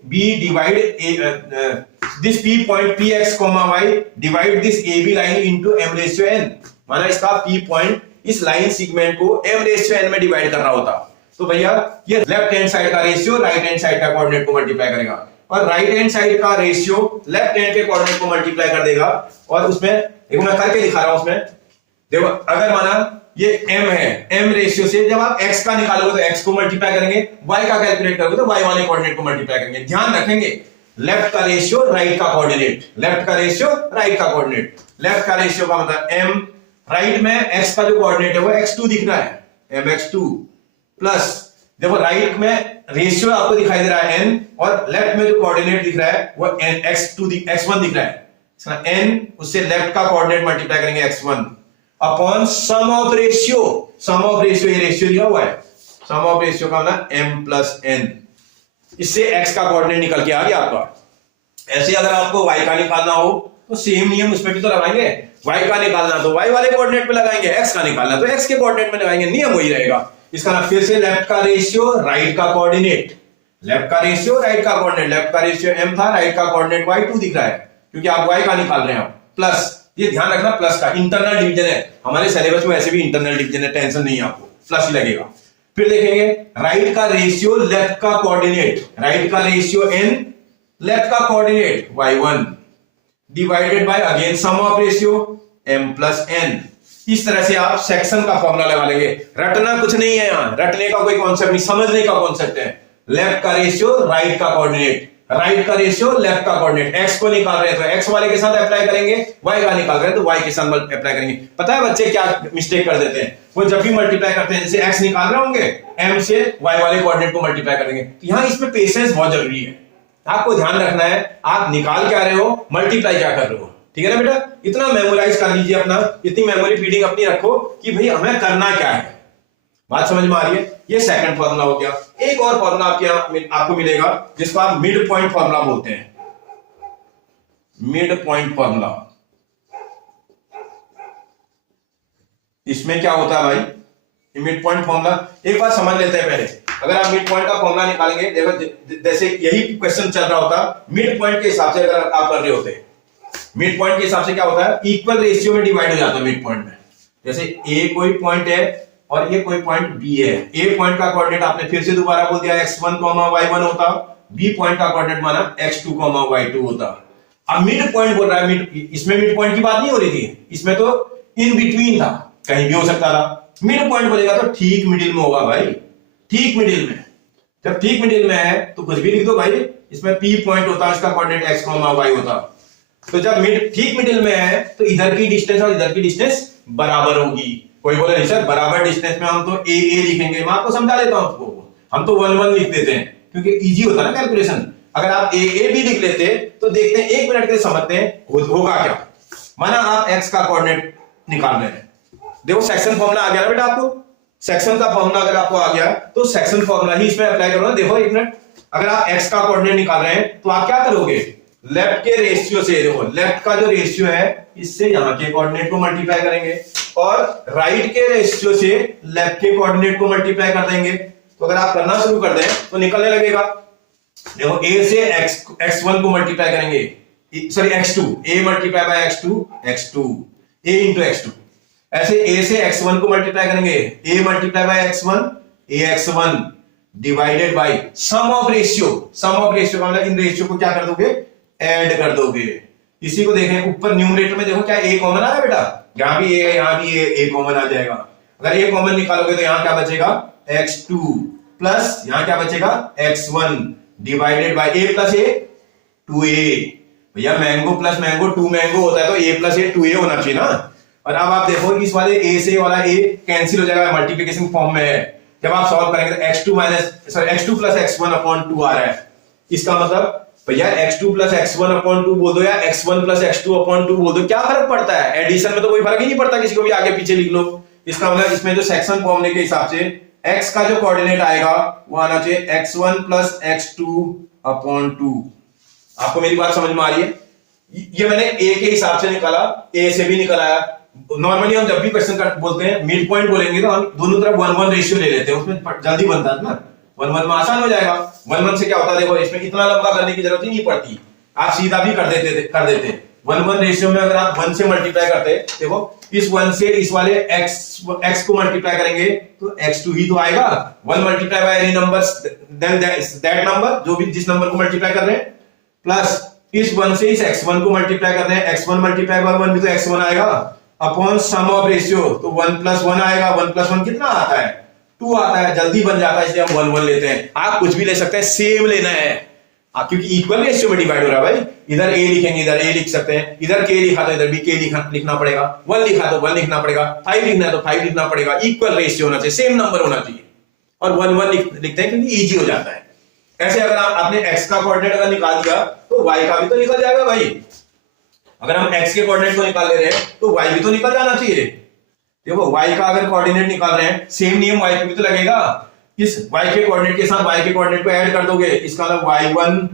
b divide this P point px, y divide this ab line into m ratio n। माना इसका P पॉइंट इस लाइन सेगमेंट को m/n में डिवाइड कर रहा होता, तो भैया ये लेफ्ट हैंड साइड का रेशियो राइट हैंड साइड का कोऑर्डिनेट को मल्टीप्लाई करेगा और राइट हैंड साइड का रेशियो लेफ्ट हैंड के कोऑर्डिनेट को मल्टीप्लाई कर देगा। और उसमें एक मैं करके दिखा रहा हूं, उसमें देखो अगर माना ये m है, m रेशियो से जब आप x का निकालोगे तो x को मल्टीप्लाई करेंगे, y का कैलकुलेट करोगे तो y वाले कोऑर्डिनेट को मल्टीप्लाई करेंगे। ध्यान रखेंगे लेफ्ट का रेशियो राइट का कोऑर्डिनेट, लेफ्ट का रेशियो राइट का कोऑर्डिनेट। लेफ्ट का रेशियो का मतलब m, राइट में x का जो कोऑर्डिनेट है वो x2 दिख रहा है, mx2 प्लस देखो राइट में रेशियो आपको दिखाई दे रहा है n और लेफ्ट में जो कोऑर्डिनेट दिख रहा है वो x1 दिख रहा है। n उससे लेफ्ट का कोऑर्डिनेट मल्टीप्लाई करेंगे x1 upon sum of ratio, sum of ratio ये रेशियो दिया हुआ है, सम ऑफ रेशियो का मतलब m प्लस n, इससे x का कोऑर्डिनेट निकल के आ गया आपका। ऐसे अगर आपको y का निकालना हो तो सेम नियम उसमें भी तो लगाएंगे, y का निकालना तो y वाले कोऑर्डिनेट पे लगाएंगे, x का निकालना तो x के कोऑर्डिनेट में लगाएंगे, नियम वही रहेगा। इसका नाम फिर से लेफ्ट का रेशियो राइट का कोऑर्डिनेट, लेफ्ट का रेशियो राइट का कोऑर्डिनेट, लेफ्ट का रेशियो m था, राइट का कोऑर्डिनेट y2 दिख रहा है क्योंकि आप y का निकाल रहे हो, प्लस ये ध्यान रखना प्लस का इंटरनल डिवीजन है, हमारे सिलेबस में ऐसे भी इंटरनल डिवीजन है, टेंशन नहीं है आपको, प्लस ही लगेगा। फिर देखेंगे राइट का रेशियो लेफ्ट का कोऑर्डिनेट, राइट का रेशियो n, लेफ्ट का coordinate y1 divided by again sum of ratio m plus n। इस तरह से आप सेक्शन का फॉर्मूला लगा लेंगे। रटना कुछ नहीं है, यहां रटने का कोई कॉन्सेप्ट नहीं, समझने का कॉन्सेप्ट है। लेफ्ट का रेशियो राइट का कोऑर्डिनेट, राइट का रेशियो लेफ्ट का कोऑर्डिनेट, x को निकाल रहे हैं तो x वाले के साथ अप्लाई करेंगे, y का निकाल रहे हैं तो y के साथ अप्लाई करेंगे। पता है बच्चे क्या मिस्टेक कर देते हैं, वो जब भी मल्टीप्लाई करते हैं जैसे x निकाल रहे होंगे m से y वाले कोऑर्डिनेट को मल्टीप्लाई करेंगे। तो यहाँ इसमें पेशेंस बहुत जरूरी है, आपको ध्यान रखना है आप निकाल क्या रहे हो, मल्टीप्लाई क्या कर रहे हो, ठीक है ना बेटा। इतना मेमोराइज कर लीजिए अपना, इतनी मेमोरी फीडिंग अपनी रखो कि भाई हमें करना क्या है, बात समझ में आ रही है। ये सेकंड फॉर्मूला हो गया। एक और फॉर्मूला आपको मिलेगा जिसको आप मिड पॉइंट फॉर्मूला बोलते हैं, मिड पॉइंट फॉर्मूला। इसमें क्या होता है भाई, मिड पॉइंट फॉर्मूला एक बार समझ लेते हैं पहले। अगर आप मिड पॉइंट का फॉर्मूला निकालेंगे, देखो जैसे यही क्वेश्चन चल रहा होता, मिड पॉइंट के हिसाब से अगर आप कर रहे होते, मिड पॉइंट के हिसाब से क्या होता है, इक्वल रेशियो में डिवाइड हो जाता है मिड पॉइंट में। जैसे ए कोई पॉइंट है और ये कोई पॉइंट बी है, ए पॉइंट का कोऑर्डिनेट आपने फिर से दोबारा बोल दिया x1, y1 होता, बी पॉइंट का कोऑर्डिनेट माना x2, y2 होता। अब मिड पॉइंट बोल रहा है, इसमें मिड पॉइंट की बात नहीं हो रही थी, इसमें तो इन बिटवीन था, कहीं भी हो सकता था। मिड पॉइंट बोलेगा तो ठीक मिडिल में होगा भाई, ठीक मिडिल में। जब ठीक मिडिल में है तो कुछ भी लिख दो भाई, इसमें p पॉइंट होता, इसका कोऑर्डिनेट x, y होता। तो जब ठीक मिडिल में है तो इधर की डिस्टेंस और इधर की डिस्टेंस बराबर होगी। कोई बोले नहीं सर बराबर डिस्टेंस में हम तो ए लिखेंगे, मैं आपको समझा देता हूं आपको, हम तो 1 1 लिख देते हैं क्योंकि इजी होता है ना कैलकुलेशन। अगर आप ए भी लिख लेते तो देखते हैं, 1 मिनट के समझते हैं होगा क्या। माना आप x का कोऑर्डिनेट निकाल रहे हैं, देखो सेक्शन फॉर्मूला आ गया ना बेटा आपको, सेक्शन का फॉर्मूला अगर आपको आ गया तो सेक्शन फॉर्मूला ही इसमें अप्लाई करो ना। देखो 1 मिनट, अगर आप x का कोऑर्डिनेट निकाल रहे हैं तो आप क्या करोगे, लेफ्ट के रेशियो से, देखो लेफ्ट का जो रेशियो है इससे यहां के कोऑर्डिनेट को मल्टीप्लाई करेंगे और राइट के रेशियो से लेफ्ट के कोऑर्डिनेट को मल्टीप्लाई कर देंगे। तो अगर आप करना शुरू कर दें तो निकलने लगेगा। देखो a से x1 को मल्टीप्लाई करेंगे, sorry x2, a multiply by x2 a into x2। ऐसे a से x1 को मल्टीप्लाई करेंगे, a multiply by x1 ax1 divided by sum of ratio, sum of ratio का मतलब इन रेशियो को क्या कर दोगे, ऐड कर दोगे। इसी को देखें ऊपर न्यूमरेटर में, देखो क्या a कॉमन आ रहा है बेटा, यहां भी a है, यहां भी a कॉमन आ जाएगा। अगर a कॉमन निकालोगे तो यहां क्या बचेगा, x2 प्लस यहां क्या बचेगा, x1 divided by a plus a 2a। भैया मैंगो प्लस मैंगो 2 मैंगो होता है तो a प्लस a 2a होना चाहिए ना। और अब आप देखो इस वाले a से वाला a कैंसिल हो जाएगा, मल्टीप्लिकेशन फॉर्म में है। जब आप सॉल्व करेंगे तो x2 प्लस x1 अपॉन 2 आ रहा है। इसका मतलब भैया x2 प्लस x1 अपॉन 2 बोल दो या x1 प्लस x2 अपॉन 2 बोल दो, क्या फर्क पड़ता है, एडिशन में तो कोई फर्क ही नहीं पड़ता, किसी को भी आगे पीछे लिख लो। इसका मतलब इसमें जो सेक्शन फॉर्मूले के हिसाब से x का जो कोऑर्डिनेट आएगा वो आना चाहिए x1 प्लस x2 अपॉन 2। आपको मेरी बात समझ में आ रही है। ये मैंने a के हिसाब से निकाला, a से भी निकाला। नॉर्मली हम जब भी क्वेश्चन बोलते हैं मिड पॉइंट बोलेंगे तो हम दोनों तरफ 1 1 रेशियो ले लेते हैं, उसमें जल्दी बनता है ना, 1 1 में आसान हो जाएगा। 1 1 से क्या होता है, देखो इसमें इतना लंबा करने की जरूरत ही नहीं पड़ती, आप सीधा भी कर देते। 1:1 रेशियो में अगर आप 1 से मल्टीप्लाई करते हैं, देखो इस 1 से इस वाले x को मल्टीप्लाई करेंगे तो x2 ही तो आएगा। 1 multiply by any number then that number, जो भी जिस नंबर को मल्टीप्लाई कर रहे हैं, प्लस इस 1 से इस x1 को मल्टीप्लाई कर रहे हैं, x1 मल्टीप्लाई बाय 1 भी तो x1 आएगा, अपॉन सम ऑफ रेशियो, तो 1 + 1 आएगा। 1 + 1 कितना आता है? 2 आता है, जल्दी बन जाता है, इसलिए हम 1 1 लेते हैं। आप कुछ भी ले सकते हैं, सेम लेना है क्योंकि इक्वल रेशियो में डिवाइड हो रहा है भाई। इधर a लिखेंगे, इधर a लिख सकते हैं, इधर k लिखा तो इधर भी k लिखना पड़ेगा, 1 लिखा तो 1 लिखना पड़ेगा, 5 लिखना है तो 5 लिखना पड़ेगा। इक्वल रेशियो होना चाहिए, सेम नंबर होना चाहिए, और 1 1 लिखते हैं क्योंकि इजी हो जाता है। ऐसे अगर आपने x का कोऑर्डिनेट अगर निकाल दिया तो y का भी तो निकल जाएगा भाई। अगर हम x के कोऑर्डिनेट को निकाल ले रहे हैं तो y भी तो निकल जाना चाहिए। देखो y का अगर कोऑर्डिनेट निकाल रहे हैं, सेम नियम y पे भी तो लगेगा। इस y के कोऑर्डिनेट के साथ y के कोऑर्डिनेट को ऐड कर दोगे, इसका मतलब y1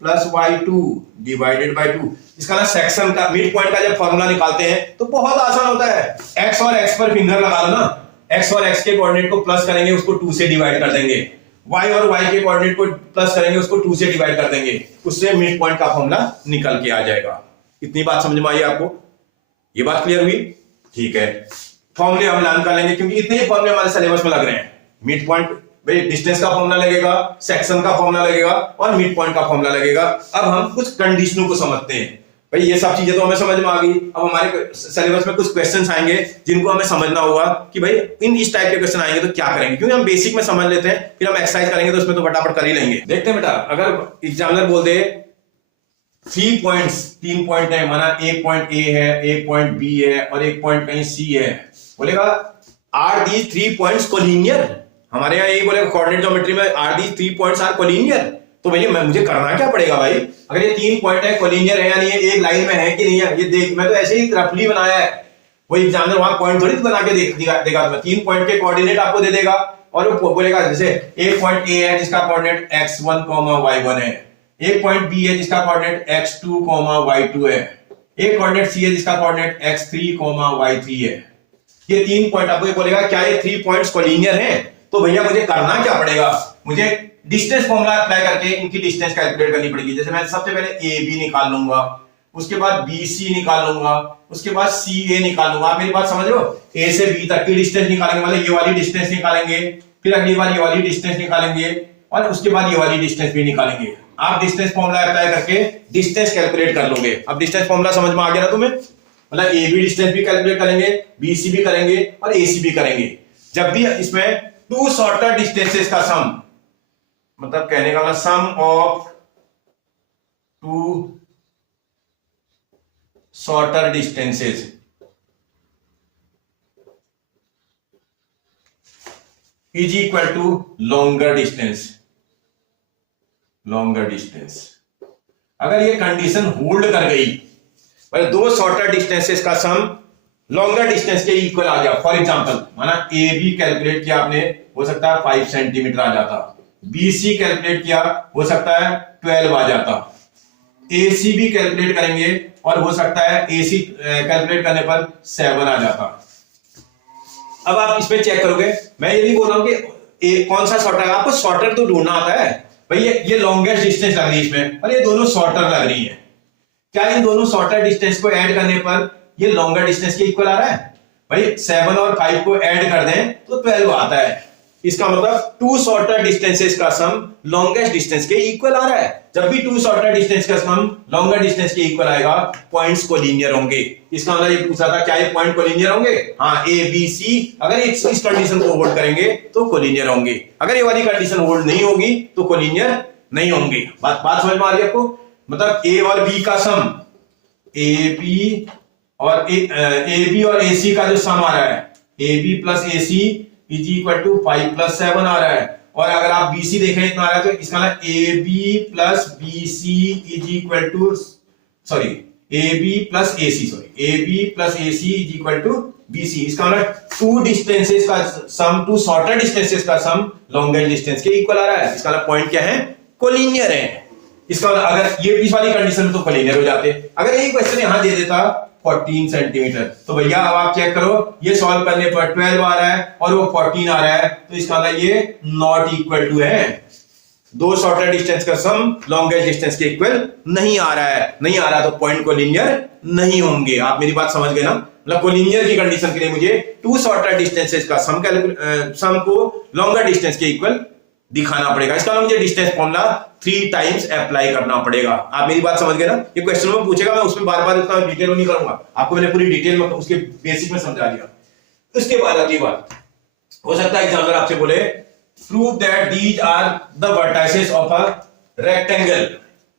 + y2 डिवाइडेड बाय 2। इसका ना सेक्शन का मिड पॉइंट का जब फॉर्मूला निकालते हैं तो बहुत आसान होता है। x और x पर फिंगर लगा लो ना, x और x के कोऑर्डिनेट को प्लस करेंगे, उसको 2 से डिवाइड कर देंगे, y और y के कोऑर्डिनेट को प्लस करेंगे, उसको 2 से डिवाइड कर देंगे, उससे मिड पॉइंट का फॉर्मूला निकल के आ जाएगा। इतनी बात समझ में आई आपको? ये बात क्लियर हुई? ठीक है, फॉर्मूले हम लर्न कर लेंगे क्योंकि इतने ही फॉर्मूले हमारे सिलेबस में लग रहे हैं। मिड पॉइंट भाई, डिस्टेंस का फॉर्मूला लगेगा, सेक्शन का फॉर्मूला लगेगा और मिड पॉइंट का फॉर्मूला लगेगा। अब हम कुछ कंडीशनों को समझते हैं। भाई ये सब चीजें तो हमें समझ में आ गई, अब हमारे सिलेबस में कुछ क्वेश्चंस आएंगे जिनको हमें समझना होगा कि भाई इस टाइप के क्वेश्चन आएंगे तो क्या करेंगे, क्योंकि हम बेसिक में समझ लेते हैं, फिर हम एक्सरसाइज करेंगे तो उसमें तो फटाफट कर ही लेंगे। देखते हैं बेटा, अगर एग्जामिनर बोल दे 3 पॉइंट है, माना एक पॉइंट ए है, एक पॉइंट बी है और एक पॉइंट कहीं सी है, बोलेगा आर दीज 3 पॉइंट्स कोलिनियर। हमारे यहाँ यही बोलेगा कोऑर्डिनेट ज्योमेट्री में, are these 3 points are collinear. तो भैया मुझे करना क्या पड़ेगा भाई? अगर ये 3 पॉइंट है, कोलिनियर है यानी ये एक लाइन में है कि नहीं है, ये देख, मैं तो ऐसे ही रफली बनाया है, वो एग्जामिनर वहां पॉइंट थोड़ी बना के देगा। 3 पॉइंट के कोऑर्डिनेट आपको दे देगा और वो बोलेगा जैसे एक पॉइंट ए है जिसका कोऑर्डिनेट x1, y1 है, एक पॉइंट बी है जिसका कोऑर्डिनेट x2, y2 है, एक कोऑर्डिनेट सी है जिसका कोऑर्डिनेट x3, y3 है। ये 3 पॉइंट आपको बोलेगा क्या ये 3 पॉइंट्स कोलिनियर हैं? तो भैया मुझे करना क्या पड़ेगा? मुझे डिस्टेंस फॉर्मूला अप्लाई करके इनकी डिस्टेंस कैलकुलेट करनी पड़ेगी। जैसे मैं सबसे पहले ए बी निकाल लूंगा, उसके बाद बी सी निकाल लूंगा, उसके बाद सी ए निकाल लूंगा। आप मेरी बात समझ रहे हो? ए से बी तक की डिस्टेंस निकालेंगे, मतलब ये वाली डिस्टेंस निकालेंगे, फिर अगली बार ये वाली डिस्टेंस निकालेंगे और उसके बाद ये वाली डिस्टेंस भी निकालेंगे। आप डिस्टेंस फॉर्मूला अप्लाई करके डिस्टेंस कैलकुलेट कर लोगे। अब डिस्टेंस फॉर्मूला समझ में आ गया ना तुम्हें? मतलब ए बी डिस्टेंस भी कैलकुलेट करेंगे, बी सी भी करेंगे और ए सी भी करेंगे। जब भी इसमें 2 शॉर्टर डिस्टेंसेस का सम, मतलब कहने का मतलब sum of 2 shorter distances is equal to longer distance. अगर ये कंडीशन होल्ड कर गई, मतलब 2 शॉर्टर डिस्टेंसेस का सम लॉन्गर डिस्टेंस के इक्वल आ गया। फॉर एग्जांपल माना ए बी कैलकुलेट किया आपने, हो सकता है 5 सेंटीमीटर आ जाता, बी सी कैलकुलेट किया हो सकता है 12 आ जाता, ए सी भी कैलकुलेट करेंगे और हो सकता है ए सी कैलकुलेट करने पर 7 आ जाता। अब आप इस पे चेक करोगे, मैं ये नहीं बोल रहा हूं कि कौन सा शॉर्टर है, आपको शॉर्टर तो ढूंढना आता है। भाई ये लॉन्गेस्ट डिस्टेंस लग रही है इसमें और ये दोनों शॉर्टर लग रही है, क्या इन दोनों शॉर्टर डिस्टेंस को ऐड करने पर ये लॉन्गर डिस्टेंस के इक्वल आ रहा है? भाई 7 और 5 को ऐड कर दें तो 12 आता है। इसका मतलब 2 शॉर्टर डिस्टेंसेस का सम लॉन्गेस्ट डिस्टेंस के इक्वल आ रहा है। जब भी 2 शॉर्टर डिस्टेंस का सम लॉन्गर डिस्टेंस के इक्वल आएगा, पॉइंट्स कोलिनियर होंगे। इसका मतलब ये पूछा था क्या ये पॉइंट कोलिनियर होंगे? हाँ, ए बी सी अगर इस कंडीशन को होल्ड करेंगे तो कोलिनियर होंगे, अगर ये वाली कंडीशन होल्ड नहीं होगी तो कोलिनियर नहीं होंगे। बात समझ में आ रही है आपको? मतलब ए और बी का सम, ए बी और ए सी का जो सम आ रहा है, A B plus A C is equal to 5 + 7 आ रहा है। और अगर आप बी सी देखें इतना आ रहा है तो इसका मतलब A B plus B C is equal to, sorry A B plus A C is equal to B C. इसका मतलब 2 डिस्टेंसेस का सम, 2 शॉर्टर डिस्टेंसेस का सम लॉन्गर डिस्टेंस के इक्वल आ रहा है। इसका मतलब पॉइंट क्या है? कोलिनियर है। इसका मतलब अगर ये इस वाली कंडीशन में तो कोलिनियर हो जाते। अगर यही क्वेश्चन यहां दे देता 14 सेंटीमीटर, तो भैया अब आप चेक करो, ये सॉल्व करने पर 12 आ रहा है और वो 14 आ रहा है, तो इसका मतलब ये नॉट इक्वल टू है। दो शॉर्टर डिस्टेंस का सम लॉन्गेस्ट डिस्टेंस के इक्वल नहीं आ रहा है, नहीं आ रहा तो पॉइंट कोलिनियर नहीं होंगे। आप मेरी बात समझ गए ना? मतलब कोलिनियर की कंडीशन के लिए मुझे टू शॉर्टर डिस्टेंसेस का सम को लॉन्गर डिस्टेंस के इक्वल दिखाना पड़ेगा। इसका मुझे डिस्टेंस फॉर्मूला 3 टाइम्स अप्लाई करना पड़ेगा। आप मेरी बात समझ गए ना? ये क्वेश्चन में पूछेगा, मैं उसमें बार बार इतना डिटेल नहीं करूंगा, आपको मैंने पूरी डिटेल में उसके बेसिक में समझा दिया। उसके बाद अगली बात हो सकता है एग्जामिनर आपसे बोले prove that these are the vertices of a rectangle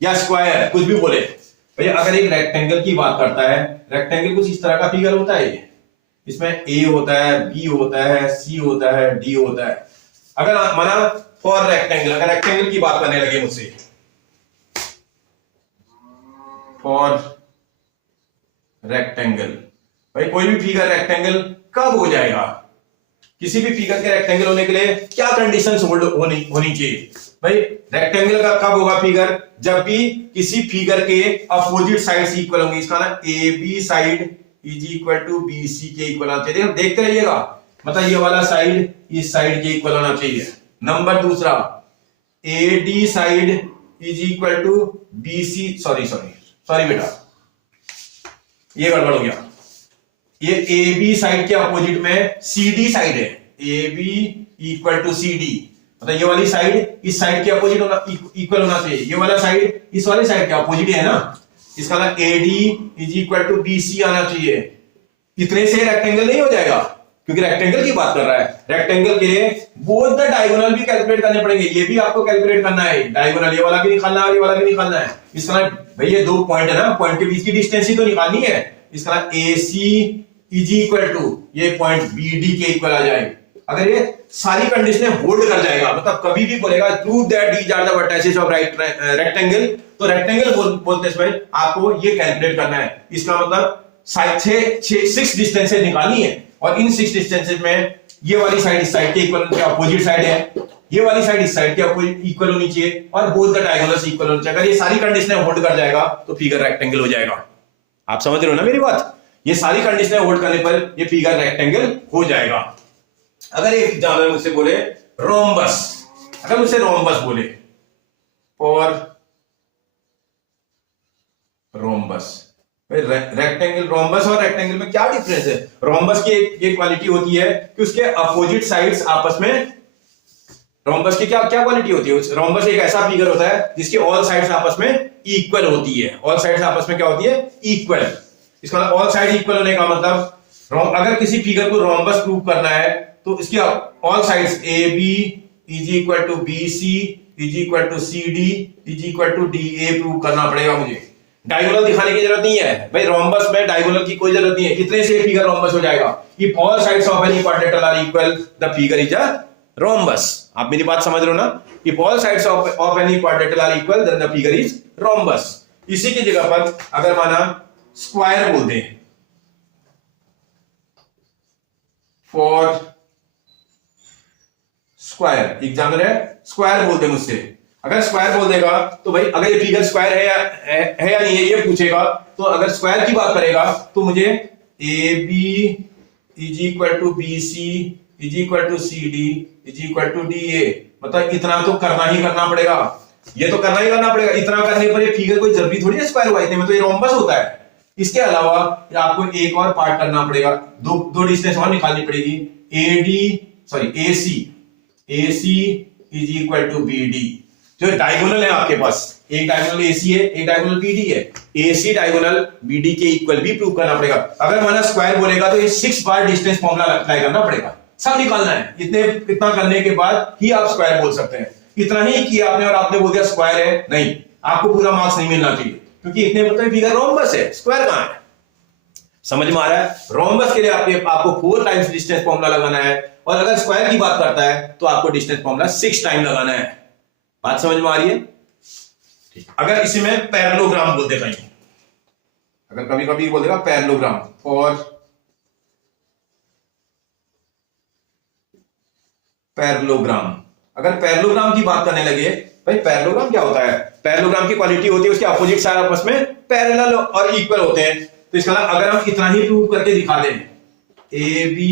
या स्क्वायर, कुछ भी बोले भैया। अगर एक रेक्टेंगल की बात करता है, रेक्टेंगल कुछ इस तरह का फिगर होता है, ये इसमें ए होता है, बी होता है, सी होता है, डी होता है। अगर माना फॉर रेक्टेंगल, अगर रेक्टेंगल की बात करने लगे मुझसे, फॉर रेक्टेंगल, भाई कोई भी फिगर रेक्टेंगल कब हो जाएगा? किसी भी फिगर के रेक्टेंगल होने के लिए क्या कंडीशंस होनी चाहिए? भाई रेक्टेंगल का कब होगा फिगर? जब भी किसी फिगर के अपोजिट साइड्स इक्वल होंगे। इसका ना A B side is equal to B C के इक्वल होना चाहिए। देखते रहिएगा, मतलब ये वाला साइड इस साइड के इक्वल होना चाहिए। नंबर दूसरा, A D side is equal to B C, sorry बेटा, ये गड़बड़ हो गया। ये ए बी साइड के अपोजिट में सी डी साइड है, A B equal to C D, मतलब ये वाली साइड इस साइड के अपोजिट इक्वल होना चाहिए। ये वाला साइड इस वाली साइड के अपोजिट है ना, इसका ना A D is equal to B C आना चाहिए। इतने से रेक्टेंगल नहीं हो जाएगा, क्योंकि रेक्टेंगल की बात कर रहा है। रेक्टेंगल के लिए बोथ द डायगोनल भी कैलकुलेट करने पड़ेंगे, ये भी आपको कैलकुलेट करना है। डायगोनल ये वाला भी निकालना है और ये वाला भी निकालना है। इसका भाई ये दो पॉइंट है ना, पॉइंट के बीच की डिस्टेंस ही तो निकालनी है। इसका ए सी इज इक्वल टू ये पॉइंट बी डी के इक्वल आ जाए। अगर ये सारी कंडीशनें होल्ड कर जाएगा, मतलब कभी भी बोलेगा prove that these are the vertices of rectangle, तो रेक्टेंगल बोलते समय आपको ये कैलकुलेट करना है। इसका मतलब 6 डिस्टेंसेज निकालनी है, और इन 6 डिस्टेंसेज में ये वाली साइड इस साइड के इक्वल के अपोजिट साइड है, ये वाली साइड इस साइड के अपोजिट इक्वल होनी चाहिए, और बोथ द डायगोनल्स इक्वल होने चाहिए। अगर ये सारी कंडीशनें होल्ड कर जाएगा तो फिगर रेक्टेंगल हो जाएगा। आप समझ रहे हो ना मेरी बात? ये सारी कंडीशनें होल्ड करने पर ये फिगर रेक्टेंगल हो जाएगा। अगर एक एग्जाम्पल मुझसे बोले रोम्बस, अगर मुझसे रोम्बस बोले और रोम्बस, रेक्टेंगल, रोम्बस और रेक्टेंगल में क्या डिफरेंस है? रोम्बस की एक क्वालिटी होती है कि उसके अपोजिट साइड्स आपस में, रोम्बस की क्या क्वालिटी होती है? रोम्बस एक ऐसा फिगर होता है जिसकी ऑल साइड्स आपस में इक्वल होती है। ऑल साइड्स आपस में क्या होती है? इक्वल। इसका ऑल साइड इक्वल होने का मतलब, अगर किसी फिगर को रोम्बस प्रूव करना है तो इसकी all sides A B is equal to B C is equal to C D is equal to D A prove करना पड़ेगा मुझे। डायगोनल दिखाने की जरूरत नहीं है भाई, रोम्बस में डायगोनल की कोई जरूरत नहीं है, इतने से फिगर रोम्बस हो जाएगा। If all sides of any quadrilateral are equal the figure is a rhombus. आप मेरी बात समझ रहे हो ना? If all sides of any quadrilateral are equal then the figure is rhombus. इसी की जगह पर अगर माना स्क्वायर बोल दें, फॉर स्क्वायर, एग्जाम्पल है स्क्वायर बोलते मुझसे। अगर स्क्वायर बोल देगा तो भाई अगर ये फिगर स्क्वायर है या नहीं है ये पूछेगा, तो अगर स्क्वायर की बात करेगा तो मुझे A B is equal to B C is equal to C D is equal to D A, मतलब इतना तो करना ही करना पड़ेगा, ये तो करना ही करना पड़ेगा। इतना करने पर ये फिगर कोई जरूरी थोड़ी है स्क्वायर हुआ, इतने में तो ये रोम्बस होता है। इसके अलावा आपको एक और पार्ट करना पड़ेगा, दो डिस्टेंस और निकालनी पड़ेगी। A C is equal to B D, जो डायगोनल है आपके पास, एक डायगोनल एसी है, एक डायगोनल बीडी है। एसी डायगोनल बीडी के इक्वल भी प्रूव करना पड़ेगा। अगर माना स्क्वायर बोलेगा तो ये 6 बार डिस्टेंस फॉर्मूला अप्लाई करना पड़ेगा, सब निकालना है। इतना करने के बाद ही आप स्क्वायर बोल सकते हैं। इतना ही किया आपने और आपने बोल दिया स्क्वायर है, नहीं, आपको पूरा मार्क्स नहीं मिलना चाहिए, क्योंकि इतने मतलब फिगर रोम्बस है, स्क्वायर कहां है? समझ में आ रहा है? रोम्बस के लिए आपको 4 टाइम्स डिस्टेंस फॉर्मूला लगाना है, और अगर स्क्वायर की बात करता है तो आपको डिस्टेंस फॉर्मूला 6 टाइम लगाना है। बात समझ में आ रही है? ठीक। अगर इसी में पैरेललोग्राम बोल देगा, अगर कभी कभी बोल देगा पैरेललोग्राम, फॉर पैरेललोग्राम, अगर पैरेललोग्राम की बात करने लगे, भाई पैरेललोग्राम क्या होता है? पैरेललोग्राम की क्वालिटी होती है उसके अपोजिट साइड आपस में पैरेलल और इक्वल होते हैं। तो इसका अगर हम इतना ही प्रूव करके दिखा दें, A B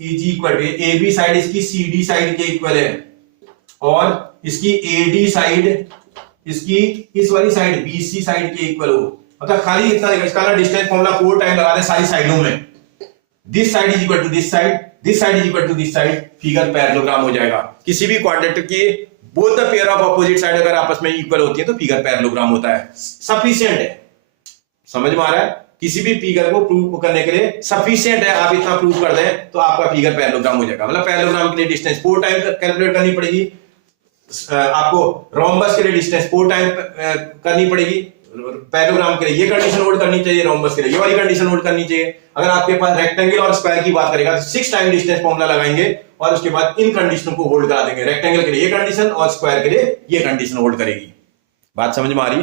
is equal to, A B side इसकी सी डी साइड के इक्वल है, और इसकी एडी साइड इसकी इस वाली साइड बीसी साइड के इक्वल हो, मतलब खाली इतना इसका डिस्टेंस फॉर्मूला 4 टाइम लगा दें सारी साइडों में, this side is equal to this side, this side is equal to this side, figure parallelogram हो जाएगा। किसी भी क्वाड्रेंट की both the pair of opposite side अगर आपस में इक्वल होती है तो फिगर पैरेललोग्राम होता है। सफिशिएंट है, समझ में आ रहा है? किसी भी फिगर को प्रूव करने के लिए सफिशिएंट है, आप इतना प्रूव कर दें तो आपका फिगर पैरेललोग्राम हो जाएगा। मतलब पैरेललोग्राम के लिए डिस्टेंस 4 टाइम कैलकुलेट करनी पड़ेगी, आपको रोम्बस के लिए डिस्टेंस 4 टाइम करनी पड़ेगी, पैरेललोग्राम के लिए ये कंडीशन होल्ड करनी चाहिए, रोम्बस के लिए ये वाली कंडीशन होल्ड करनी चाहिए। अगर आपके पास रेक्टेंगल और स्क्वायर की बात करेगा तो 6 टाइम डिस्टेंस फॉर्मूला लगाएंगे और उसके बाद इन कंडीशनों को होल्ड करा देंगे। रेक्टेंगल के लिए ये कंडीशन और स्क्वायर के लिए ये कंडीशन होल्ड करेगी। बात समझ में आ रही?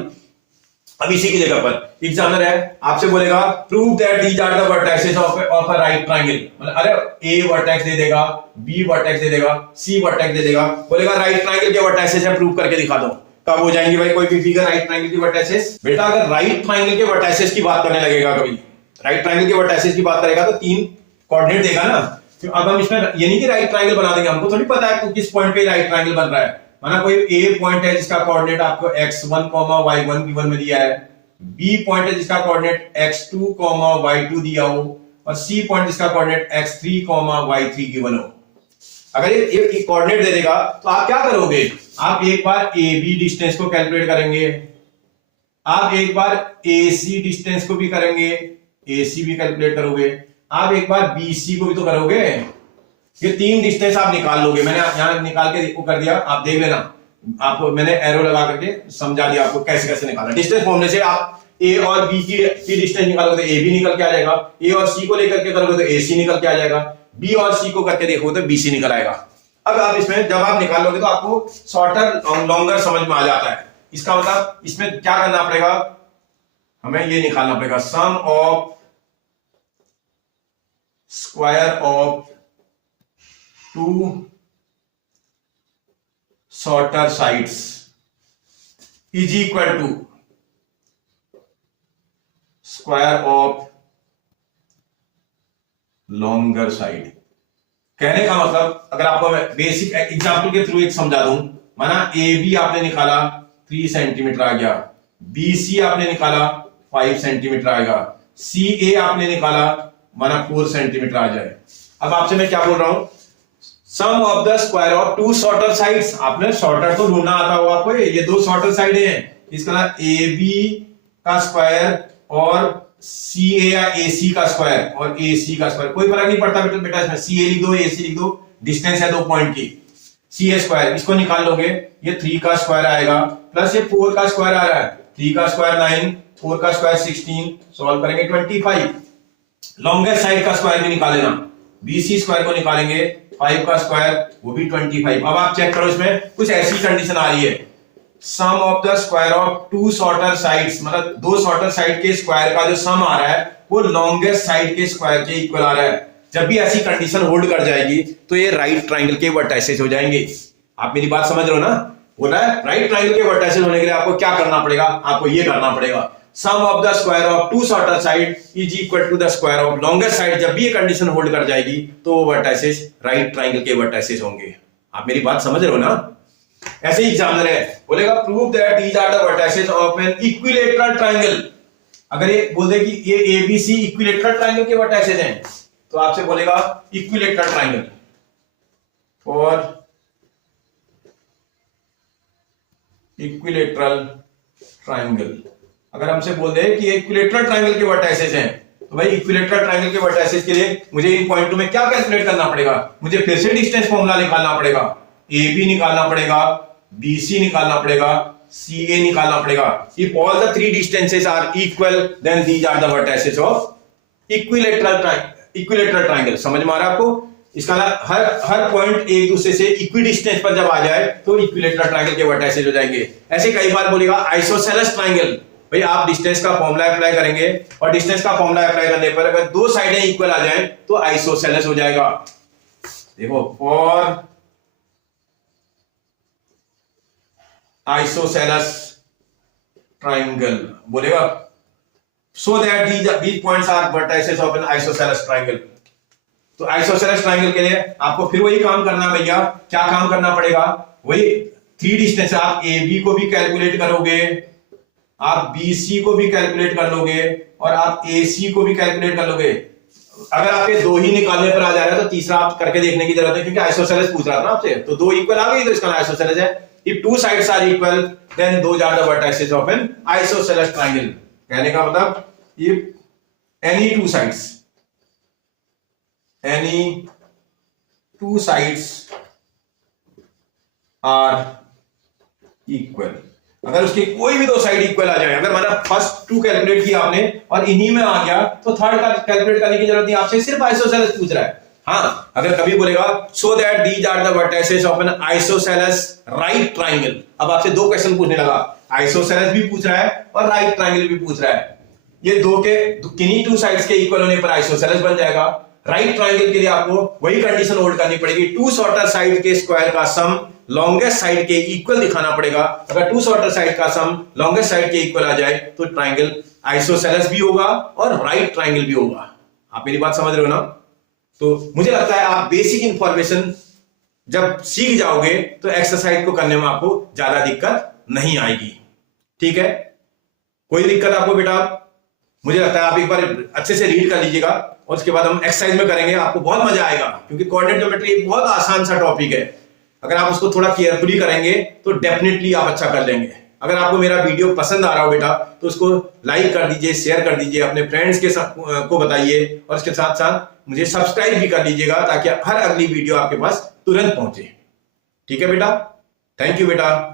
अब इसी की जगह पर एग्जामिनर है, आपसे बोलेगा prove that these are the vertices of a right triangle. मतलब अरे ए वर्टेक्स दे देगा, बी वर्टेक्स दे देगा, सी वर्टेक्स दे देगा, बोलेगा राइट ट्रायंगल के वर्टेक्सेस है प्रूव करके दिखा दो। कब हो जाएंगे भाई कोई भी फिगर राइट ट्रायंगल की वर्टेक्सेस? बेटा अगर राइट ट्रायंगल के वर्टेक्सेस की बात करने लगेगा, कभी राइट ट्रायंगल के वर्टेक्सेस की बात करेगा तो 3 कोऑर्डिनेट देगा ना। तो अब हम इसमें ये नहीं कि राइट ट्रायंगल बना देंगे, हमको थोड़ी पता है किस पॉइंट पे राइट ट्रायंगल बन रहा है। माना कोई ए पॉइंट है जिसका कोऑर्डिनेट आपको x1, y1 गिवन में दिया है, बी पॉइंट है जिसका कोऑर्डिनेट x2, y2 दिया हो, और सी पॉइंट जिसका कोऑर्डिनेट x3, y3 गिवन हो। अगर ये कोऑर्डिनेट दे देगा तो आप क्या करोगे? आप एक बार ए बी डिस्टेंस को कैलकुलेट करेंगे, आप एक बार ए सी डिस्टेंस को भी करेंगे, ए सी भी कैलकुलेट करोगे, आप एक बार बी सी को भी तो करोगे। ये 3 डिस्टेंस आप निकाल लोगे। मैंने यहां निकाल के कर दिया, आप देख लेना, आपको मैंने एरो लगा करके समझा दिया आपको कैसे कैसे निकालना। डिस्टेंस फॉर्मूले से आप ए और बी की डिस्टेंस निकालोगे तो ए बी निकल के आ जाएगा, ए और सी को लेकर के करोगे तो ए सी निकल के आ जाएगा, बी और सी को करके देखोगे तो बी सी निकल आएगा। अब आप इसमें जब आप निकालोगे तो आपको शॉर्टर लॉन्गर समझ में आ जाता है। इसका मतलब इसमें क्या करना पड़ेगा, हमें ये निकालना पड़ेगा sum of square of 2 shorter sides is equal to square of longer side. कहने का मतलब अगर आपको बेसिक एग्जांपल के थ्रू एक समझा दूं, माना ए बी आपने निकाला 3 सेंटीमीटर आ गया, बी सी आपने निकाला 5 सेंटीमीटर आएगा, सी ए आपने निकाला माना 4 सेंटीमीटर आ जाए। अब आपसे मैं क्या बोल रहा हूं, sum of the square of 2 shorter sides. आपने शॉर्टर तो ढूंढना आता होगा आपको, ये 2 शॉर्टर साइड हैं, इसका ए बी का स्क्वायर और सी ए या ए सी का स्क्वायर और ए सी का स्क्वायर, कोई फर्क नहीं पड़ता बेटा, इसमें सी ए लिख दो, ए सी लिख दो, डिस्टेंस है 2 पॉइंट की। सी ए स्क्वायर इसको निकाल लोगे, ये 3 का स्क्वायर आएगा प्लस ये 4 का स्क्वायर आ रहा है, 3 का स्क्वायर 9, 4 का स्क्वायर 16, सॉल्व करेंगे 25। लॉन्गेस्ट साइड का स्क्वायर भी निकाल लेना, बीसी स्क्वायर को निकालेंगे, 5 का स्क्वायर वो भी 25। अब आप चेक करो, इसमें कुछ ऐसी कंडीशन आ रही है, sum of the square of 2 shorter sides, मतलब 2 शॉर्टर साइड के स्क्वायर का जो सम आ रहा है वो लॉन्गेस्ट साइड के स्क्वायर के इक्वल आ रहा है। जब भी ऐसी कंडीशन होल्ड कर जाएगी तो ये राइट ट्रायंगल के वर्टाइसेस हो जाएंगे। आप मेरी बात समझ रहे हो ना? बोला है राइट ट्रायंगल के वर्टाइसेस होने के लिए आपको क्या करना पड़ेगा, आपको ये करना पड़ेगा, sum of the square of 2 shorter side is equal to the square of longest side. जब भी ये कंडीशन होल्ड कर जाएगी तो वर्टाइसेस राइट ट्रायंगल के वर्टाइसेस होंगे। आप मेरी बात समझ रहे हो ना? ऐसे ही एग्जामिनर है, बोलेगा prove that these are the vertices of an equilateral triangle. अगर ये बोल दे कि ये एबीसी इक्विलेटरल ट्रायंगल के वर्टाइसेस हैं तो आपसे बोलेगा equilateral triangle for equilateral triangle. अगर हमसे बोल दे कि ये इक्विलेटरल ट्रायंगल के वर्टाइसेस हैं तो भाई इक्विलेटरल ट्रायंगल के वर्टाइसेस के लिए मुझे इन पॉइंटों में क्या कैलकुलेट करना पड़ेगा, मुझे फिर से डिस्टेंस फॉर्मूला निकालना पड़ेगा, ए बी निकालना पड़ेगा, बी सी निकालना पड़ेगा, सी ए निकालना पड़ेगा। If all the 3 distances are equal then these are the vertices of equilateral triangle. समझ में आ रहा है आपको? इसका हर पॉइंट एक दूसरे से इक्वी डिस्टेंस पर जब आ जाए तो इक्विलेटरल ट्रायंगल के वर्टाइसेस हो जाएंगे। ऐसे कई बार बोलेगा आइसोसेलेस ट्रायंगल। भाई आप डिस्टेंस का फॉर्मूला अप्लाई करेंगे और डिस्टेंस का फॉर्मूला अप्लाई करने पर अगर 2 साइडें इक्वल आ जाएं तो आइसोसेलेस हो जाएगा। देखो फॉर आइसोसेलेस ट्रायंगल बोलेगा show that these points are vertices of an isosceles triangle। तो आइसोसेलेस ट्रायंगल के लिए आपको फिर वही काम करना है भैया। क्या काम करना पड़ेगा? वही 3 डिस्टेंस आप ए बी को भी कैलकुलेट करोगे, आप बी सी को भी कैलकुलेट कर लोगे और आप ए सी को भी कैलकुलेट कर लोगे। अगर आपके 2 ही निकालने पर आ जा रहा है तो तीसरा आप करके देखने की जरूरत है, क्योंकि आइसोसेलेस पूछ रहा था ना आपसे, तो 2 इक्वल आ गई तो इसका आइसोसेलेस है। If 2 sides are equal then those are the vertices of an isosceles triangle. कहने का मतलब if any two sides are equal, अगर उसकी कोई भी 2 साइड इक्वल आ जाए, अगर मतलब फर्स्ट 2 कैलकुलेट किया आपने और इन्हीं में आ गया तो थर्ड का कैलकुलेट करने की जरूरत नहीं, आपसे सिर्फ आइसोसेलेस पूछ रहा है। हाँ, अगर कभी बोलेगा show that these are the vertices of an isosceles right triangle, अब आपसे 2 क्वेश्चन पूछने लगा, आइसोसेलेस भी पूछ रहा है और राइट ट्रायंगल भी पूछ रहा है। ये 2 के किन्हीं 2 साइड्स के इक्वल होने पर आइसोसेलेस बन जाएगा। राइट ट्रायंगल के लिए आपको वही कंडीशन होल्ड करनी पड़ेगी, 2 शॉर्टर साइड के स्क्वायर का सम लॉन्गेस्ट साइड के इक्वल दिखाना पड़ेगा। अगर 2 शॉर्टर साइड का सम लॉन्गेस्ट साइड के इक्वल आ जाए तो ट्रायंगल आइसोसेलेस भी होगा और राइट ट्रायंगल भी होगा। आप मेरी बात समझ रहे हो ना? तो मुझे लगता है आप बेसिक इंफॉर्मेशन जब सीख जाओगे तो एक्सरसाइज को करने में आपको ज्यादा दिक्कत नहीं आएगी। ठीक है, कोई दिक्कत आपको बेटा? मुझे लगता है आप एक बार अच्छे से रीड कर लीजिएगा और उसके बाद हम एक्सरसाइज में करेंगे, आपको बहुत मजा आएगा, क्योंकि कोऑर्डिनेट ज्योमेट्री एक बहुत आसान सा टॉपिक है। अगर आप उसको थोड़ा केयरफुली करेंगे तो डेफिनेटली आप अच्छा कर लेंगे। अगर आपको मेरा वीडियो पसंद आ रहा हो बेटा तो उसको लाइक कर दीजिए, शेयर कर दीजिए, अपने फ्रेंड्स के को बताइए और इसके साथ साथ मुझे सब्सक्राइब भी कर लीजिएगा ताकि हर अगली वीडियो आपके पास तुरंत पहुंचे। ठीक है बेटा? थैंक यू बेटा।